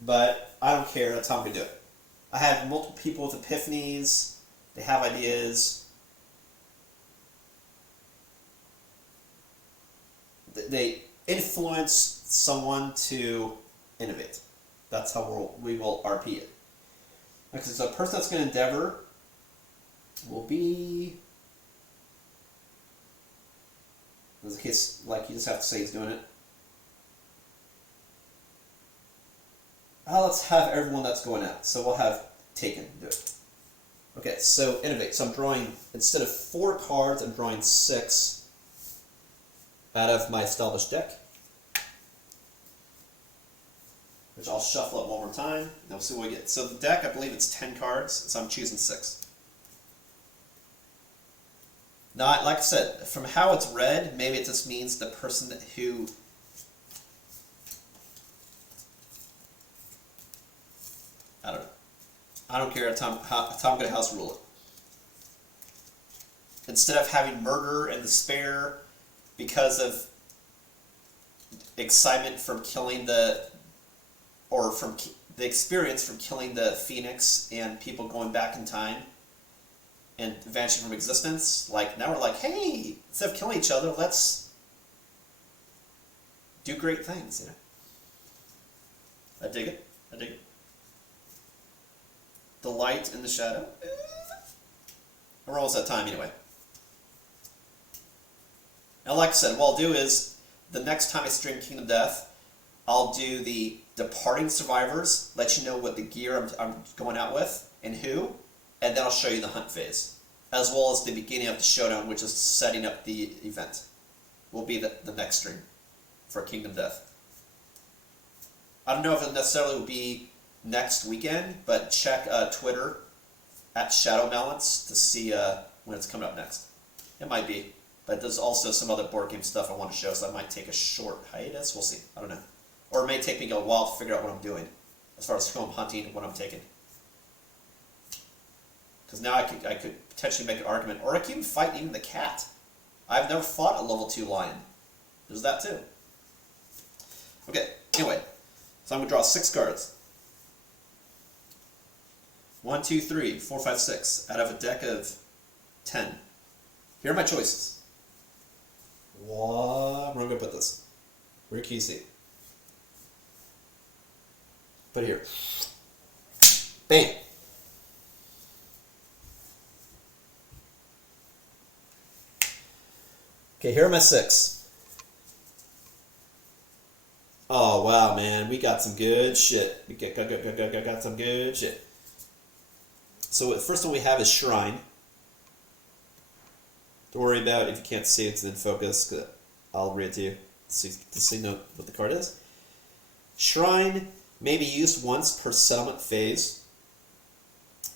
But I don't care, that's how I'm going to do it. I have multiple people with epiphanies, they have ideas, they influence someone to innovate. That's how we will RP it. Okay, so the person that's going to endeavor will be... There's a case, like, you just have to say he's doing it. Let's have everyone that's going out. So we'll have Taken do it. Okay, so innovate. So I'm drawing, instead of 4 cards, I'm drawing 6 out of my established deck. Which I'll shuffle up one more time, and we'll see what we get. So the deck, I believe it's 10 cards, so I'm choosing 6. Now, like I said, from how it's read, maybe it just means the person who... I don't know. I don't care how I'm going to house rule it. Instead of having murder and despair because of excitement from killing the experience from killing the Phoenix and people going back in time and vanishing from existence, like now we're like, hey, instead of killing each other, let's do great things, you know. I dig it. I dig it. The light and the shadow. We're almost at time anyway. Now, like I said, what I'll do is, the next time I stream Kingdom of Death, I'll do the departing survivors, let you know what the gear I'm going out with, and who, and then I'll show you the hunt phase, as well as the beginning of the showdown, which is setting up the event. Will be the next stream for Kingdom of Death. I don't know if it necessarily will be next weekend, but check Twitter at ShadowMelons to see when it's coming up next. It might be, but there's also some other board game stuff I want to show, so I might take a short hiatus. We'll see. I don't know. Or it may take me a while to figure out what I'm doing as far as film hunting and what I'm taking. Because now I could potentially make an argument, or I could even fight even the cat. I've never fought a level 2 lion. There's that too. Okay, anyway, so I'm going to draw 6 cards. 1, 2, 3, 4, 5, 6 out of a deck of 10. Here are my choices. Where am I going to put this? Where can you see? Put it here. Bam! Okay, here are my 6. Oh, wow, man. We got some good shit. We got some good shit. So the first one we have is Shrine. Don't worry about it if you can't see it, it's in focus. I'll read it to you to see what the card is. Shrine may be used once per settlement phase.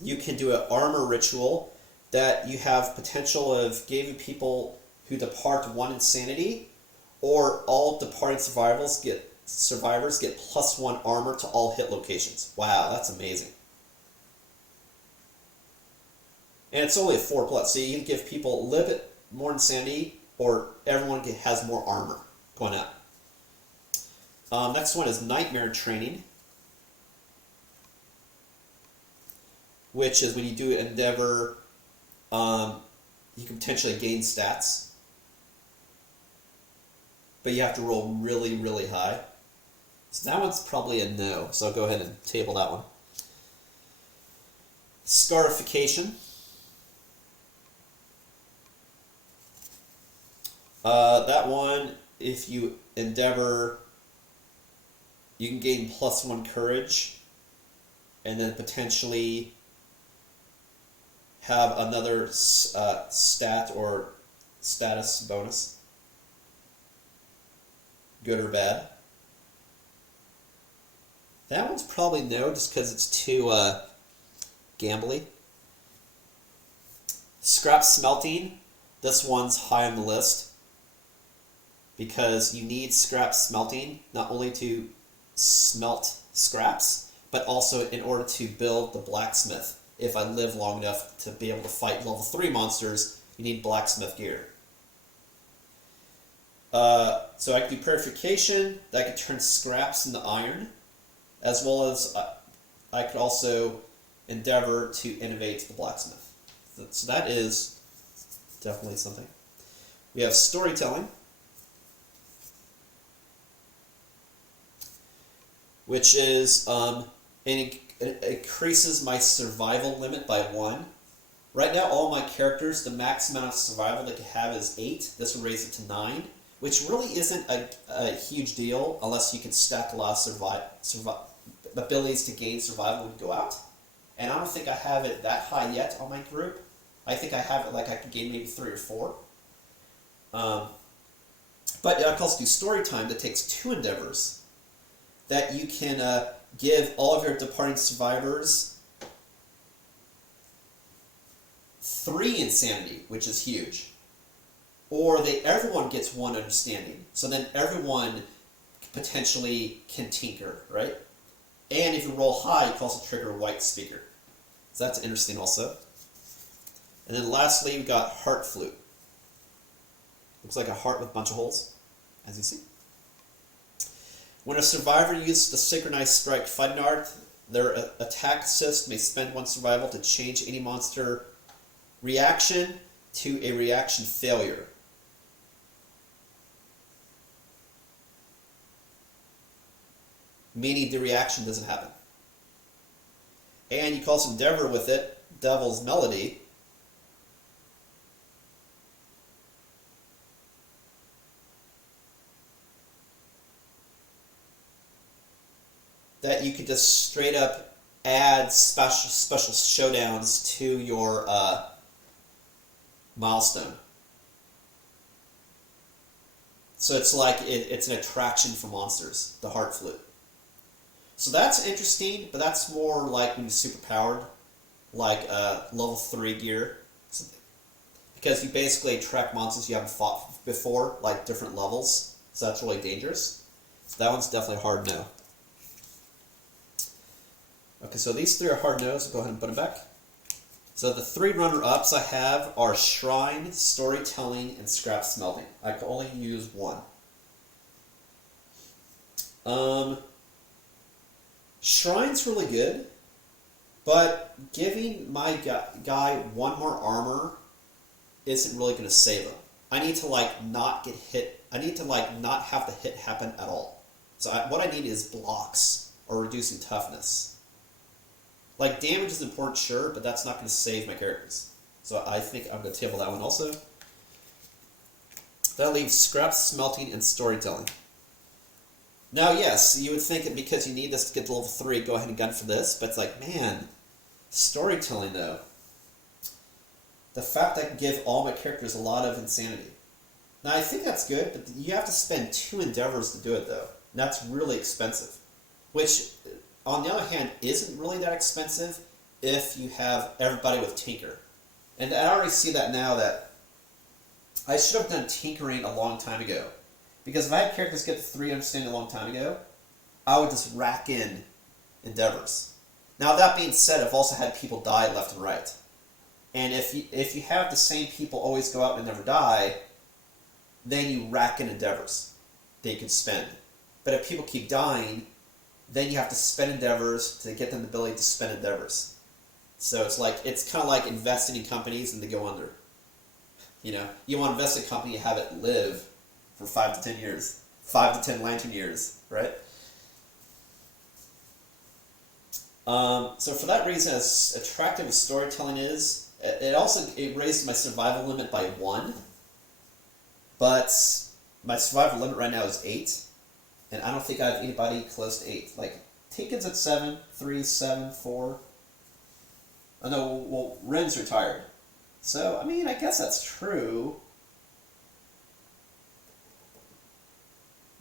You can do an armor ritual that you have potential of giving people who depart 1 insanity, or all departing survivors get +1 armor to all hit locations. Wow, that's amazing. And it's only a 4+, so you can give people a little bit more insanity, or everyone has more armor going out. Next one is Nightmare Training, which is when you do Endeavor, you can potentially gain stats, but you have to roll really, really high. So that one's probably a no, so I'll go ahead and table that one. Scarification. That one, if you Endeavor, you can gain +1 courage, and then potentially have another stat or status bonus. Good or bad. That one's probably no, just because it's too gambly. Scrap Smelting. This one's high on the list, because you need scrap smelting not only to smelt scraps, but also in order to build the blacksmith. If I live long enough to be able to fight level 3 monsters, you need blacksmith gear. So I can do purification, that could turn scraps into iron, as well as I could also endeavor to innovate the blacksmith. So that is definitely something. We have storytelling, which is it increases my survival limit by 1. Right now, all my characters, the max amount of survival they can have is 8. This will raise it to 9, which really isn't a huge deal unless you can stack a lot of abilities to gain survival when you go out. And I don't think I have it that high yet on my group. I think I have it like I can gain maybe 3 or 4. But I can also do story time that takes 2 endeavors. That you can give all of your departing survivors 3 insanity, which is huge. Or everyone gets 1 understanding. So then everyone potentially can tinker, right? And if you roll high, you can also trigger a white speaker. So that's interesting also. And then lastly, we've got Heart Flute. Looks like a heart with a bunch of holes, as you see. When a survivor uses the Synchronized Strike fighting art, their attack assist may spend 1 survival to change any monster reaction to a reaction failure. Meaning the reaction doesn't happen. And you can also endeavor with it, Devil's Melody. That you could just straight up add special showdowns to your milestone. So it's like it's an attraction for monsters, the Heart Flute. So that's interesting, but that's more like when you're super powered, like level 3 gear. Because you basically attract monsters you haven't fought before, like different levels. So that's really dangerous. So that one's definitely hard no. Okay, so these 3 are hard no's. Go ahead and put them back. So the 3 runner-ups I have are Shrine, Storytelling, and Scrap Smelting. I can only use 1. Shrine's really good, but giving my guy 1 more armor isn't really going to save him. I need to not get hit. I need to not have the hit happen at all. So what I need is blocks or reducing toughness. Damage is important, sure, but that's not going to save my characters. So I think I'm going to table that one also. That leaves Scrap Smelting and Storytelling. Now, yes, you would think that because you need this to get to level 3, go ahead and gun for this, but it's like, man, Storytelling, though. The fact that I can give all my characters a lot of insanity. Now, I think that's good, but you have to spend 2 endeavors to do it, though. And that's really expensive. Which, on the other hand, isn't really that expensive if you have everybody with Tinker. And I already see that now that I should have done Tinkering a long time ago. Because if I had characters get to 3 understanding a long time ago, I would just rack in endeavors. Now, that being said, I've also had people die left and right. And if you have the same people always go out and never die, then you rack in endeavors that you can spend. But if people keep dying, then you have to spend endeavors to get them the ability to spend endeavors. So it's kind of like investing in companies and they go under. You know, you want to invest in a company, you have it live for 5 to 10 years. 5 to 10 lantern years, right? So for that reason, as attractive as Storytelling is, it raises my survival limit by 1. But my survival limit right now is 8. And I don't think I have anybody close to 8. Tinkin's at 7, 3, 7, 4. Oh no, well, Wren's retired. So, I mean, I guess that's true.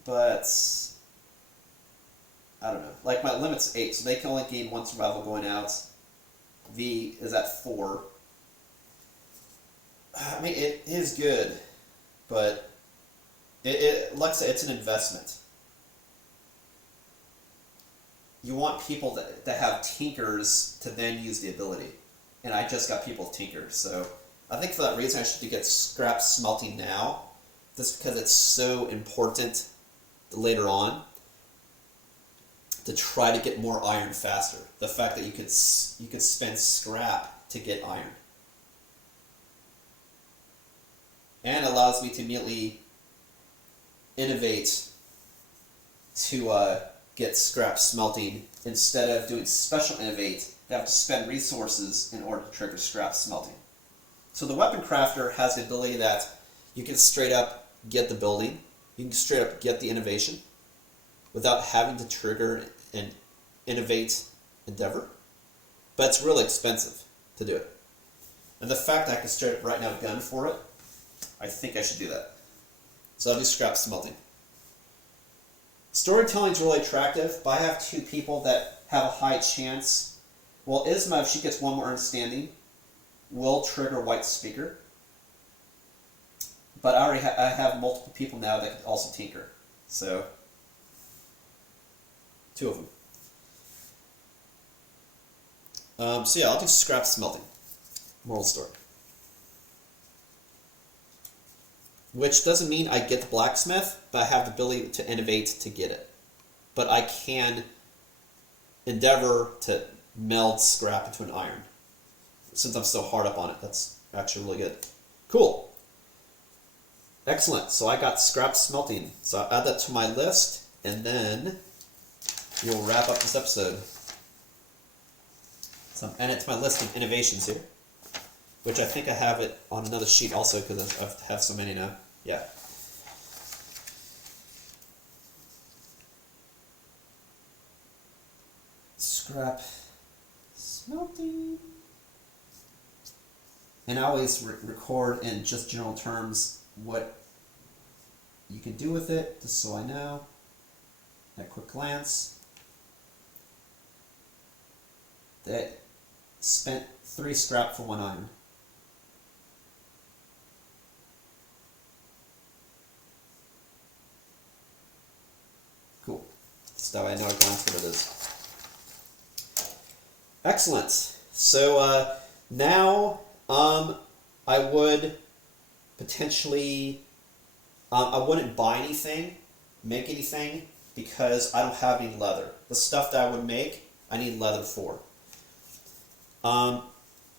But I don't know. My limit's 8, so they can only gain 1 survival going out. V is at 4. I mean, it is good, but like I said, it's an investment. You want people that have Tinkers to then use the ability. And I just got people with Tinkers, so I think for that reason I should get Scrap Smelting now, just because it's so important later on to try to get more iron faster. The fact that you could spend scrap to get iron. And allows me to immediately innovate to get scrap smelting instead of doing special innovate. They have to spend resources in order to trigger scrap smelting. So the weapon crafter has the ability that you can straight up get the building, you can straight up get the innovation without having to trigger an innovate endeavor, but it's really expensive to do it. And the fact that I can straight up right now gun for it, I think I should do that. So I'll do scrap smelting. Storytelling is really attractive, but I have two people that have a high chance. Well, Isma, if she gets one more understanding, will trigger White Speaker. But I already I have multiple people now that can also tinker. So, two of them. So yeah, I'll do scrap smelting. Moral story. Which doesn't mean I get the blacksmith, but I have the ability to innovate to get it. But I can endeavor to meld scrap into an iron. Since I'm so hard up on it, that's actually really good. Cool. Excellent. So I got scrap smelting. So I'll add that to my list, and then we'll wrap up this episode. So I'm adding it to my list of innovations here, which I think I have it on another sheet also because I have so many now. Yeah. Scrap smelting. And I always record in just general terms what you can do with it, just so I know at a quick glance. That spent 3 scrap for 1 iron. Cool. So I know exactly what it is. Excellent. So now I would potentially, I wouldn't buy anything, make anything, because I don't have any leather. The stuff that I would make, I need leather for.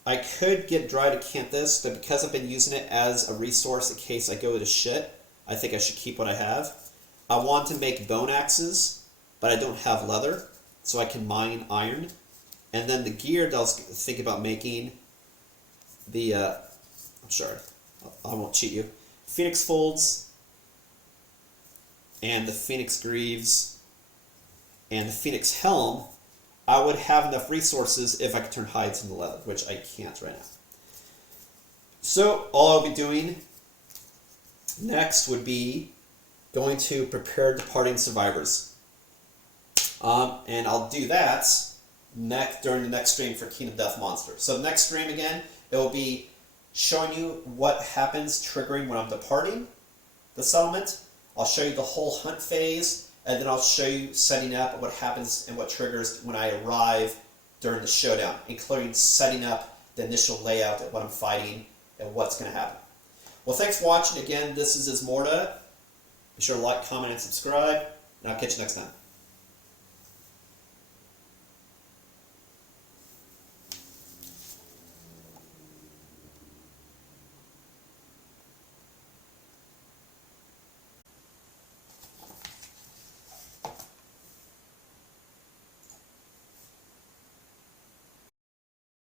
I could get dry acanthus, but because I've been using it as a resource in case I go to shit, I think I should keep what I have. I want to make bone axes, but I don't have leather, so I can mine iron. And then the gear that I was thinking about making, the, I'm sorry, I won't cheat you, Phoenix Folds, and the Phoenix Greaves, and the Phoenix Helm, I would have enough resources if I could turn hides into leather, which I can't right now. So all I'll be doing next would be going to prepare departing survivors. And I'll do that during the next stream for Kingdom Death Monster. So the next stream again, it will be showing you what happens triggering when I'm departing the settlement. I'll show you the whole hunt phase, and then I'll show you setting up what happens and what triggers when I arrive during the showdown, including setting up the initial layout of what I'm fighting and what's going to happen. Well, thanks for watching. Again, this is Ismortah. Be sure to like, comment, and subscribe, and I'll catch you next time.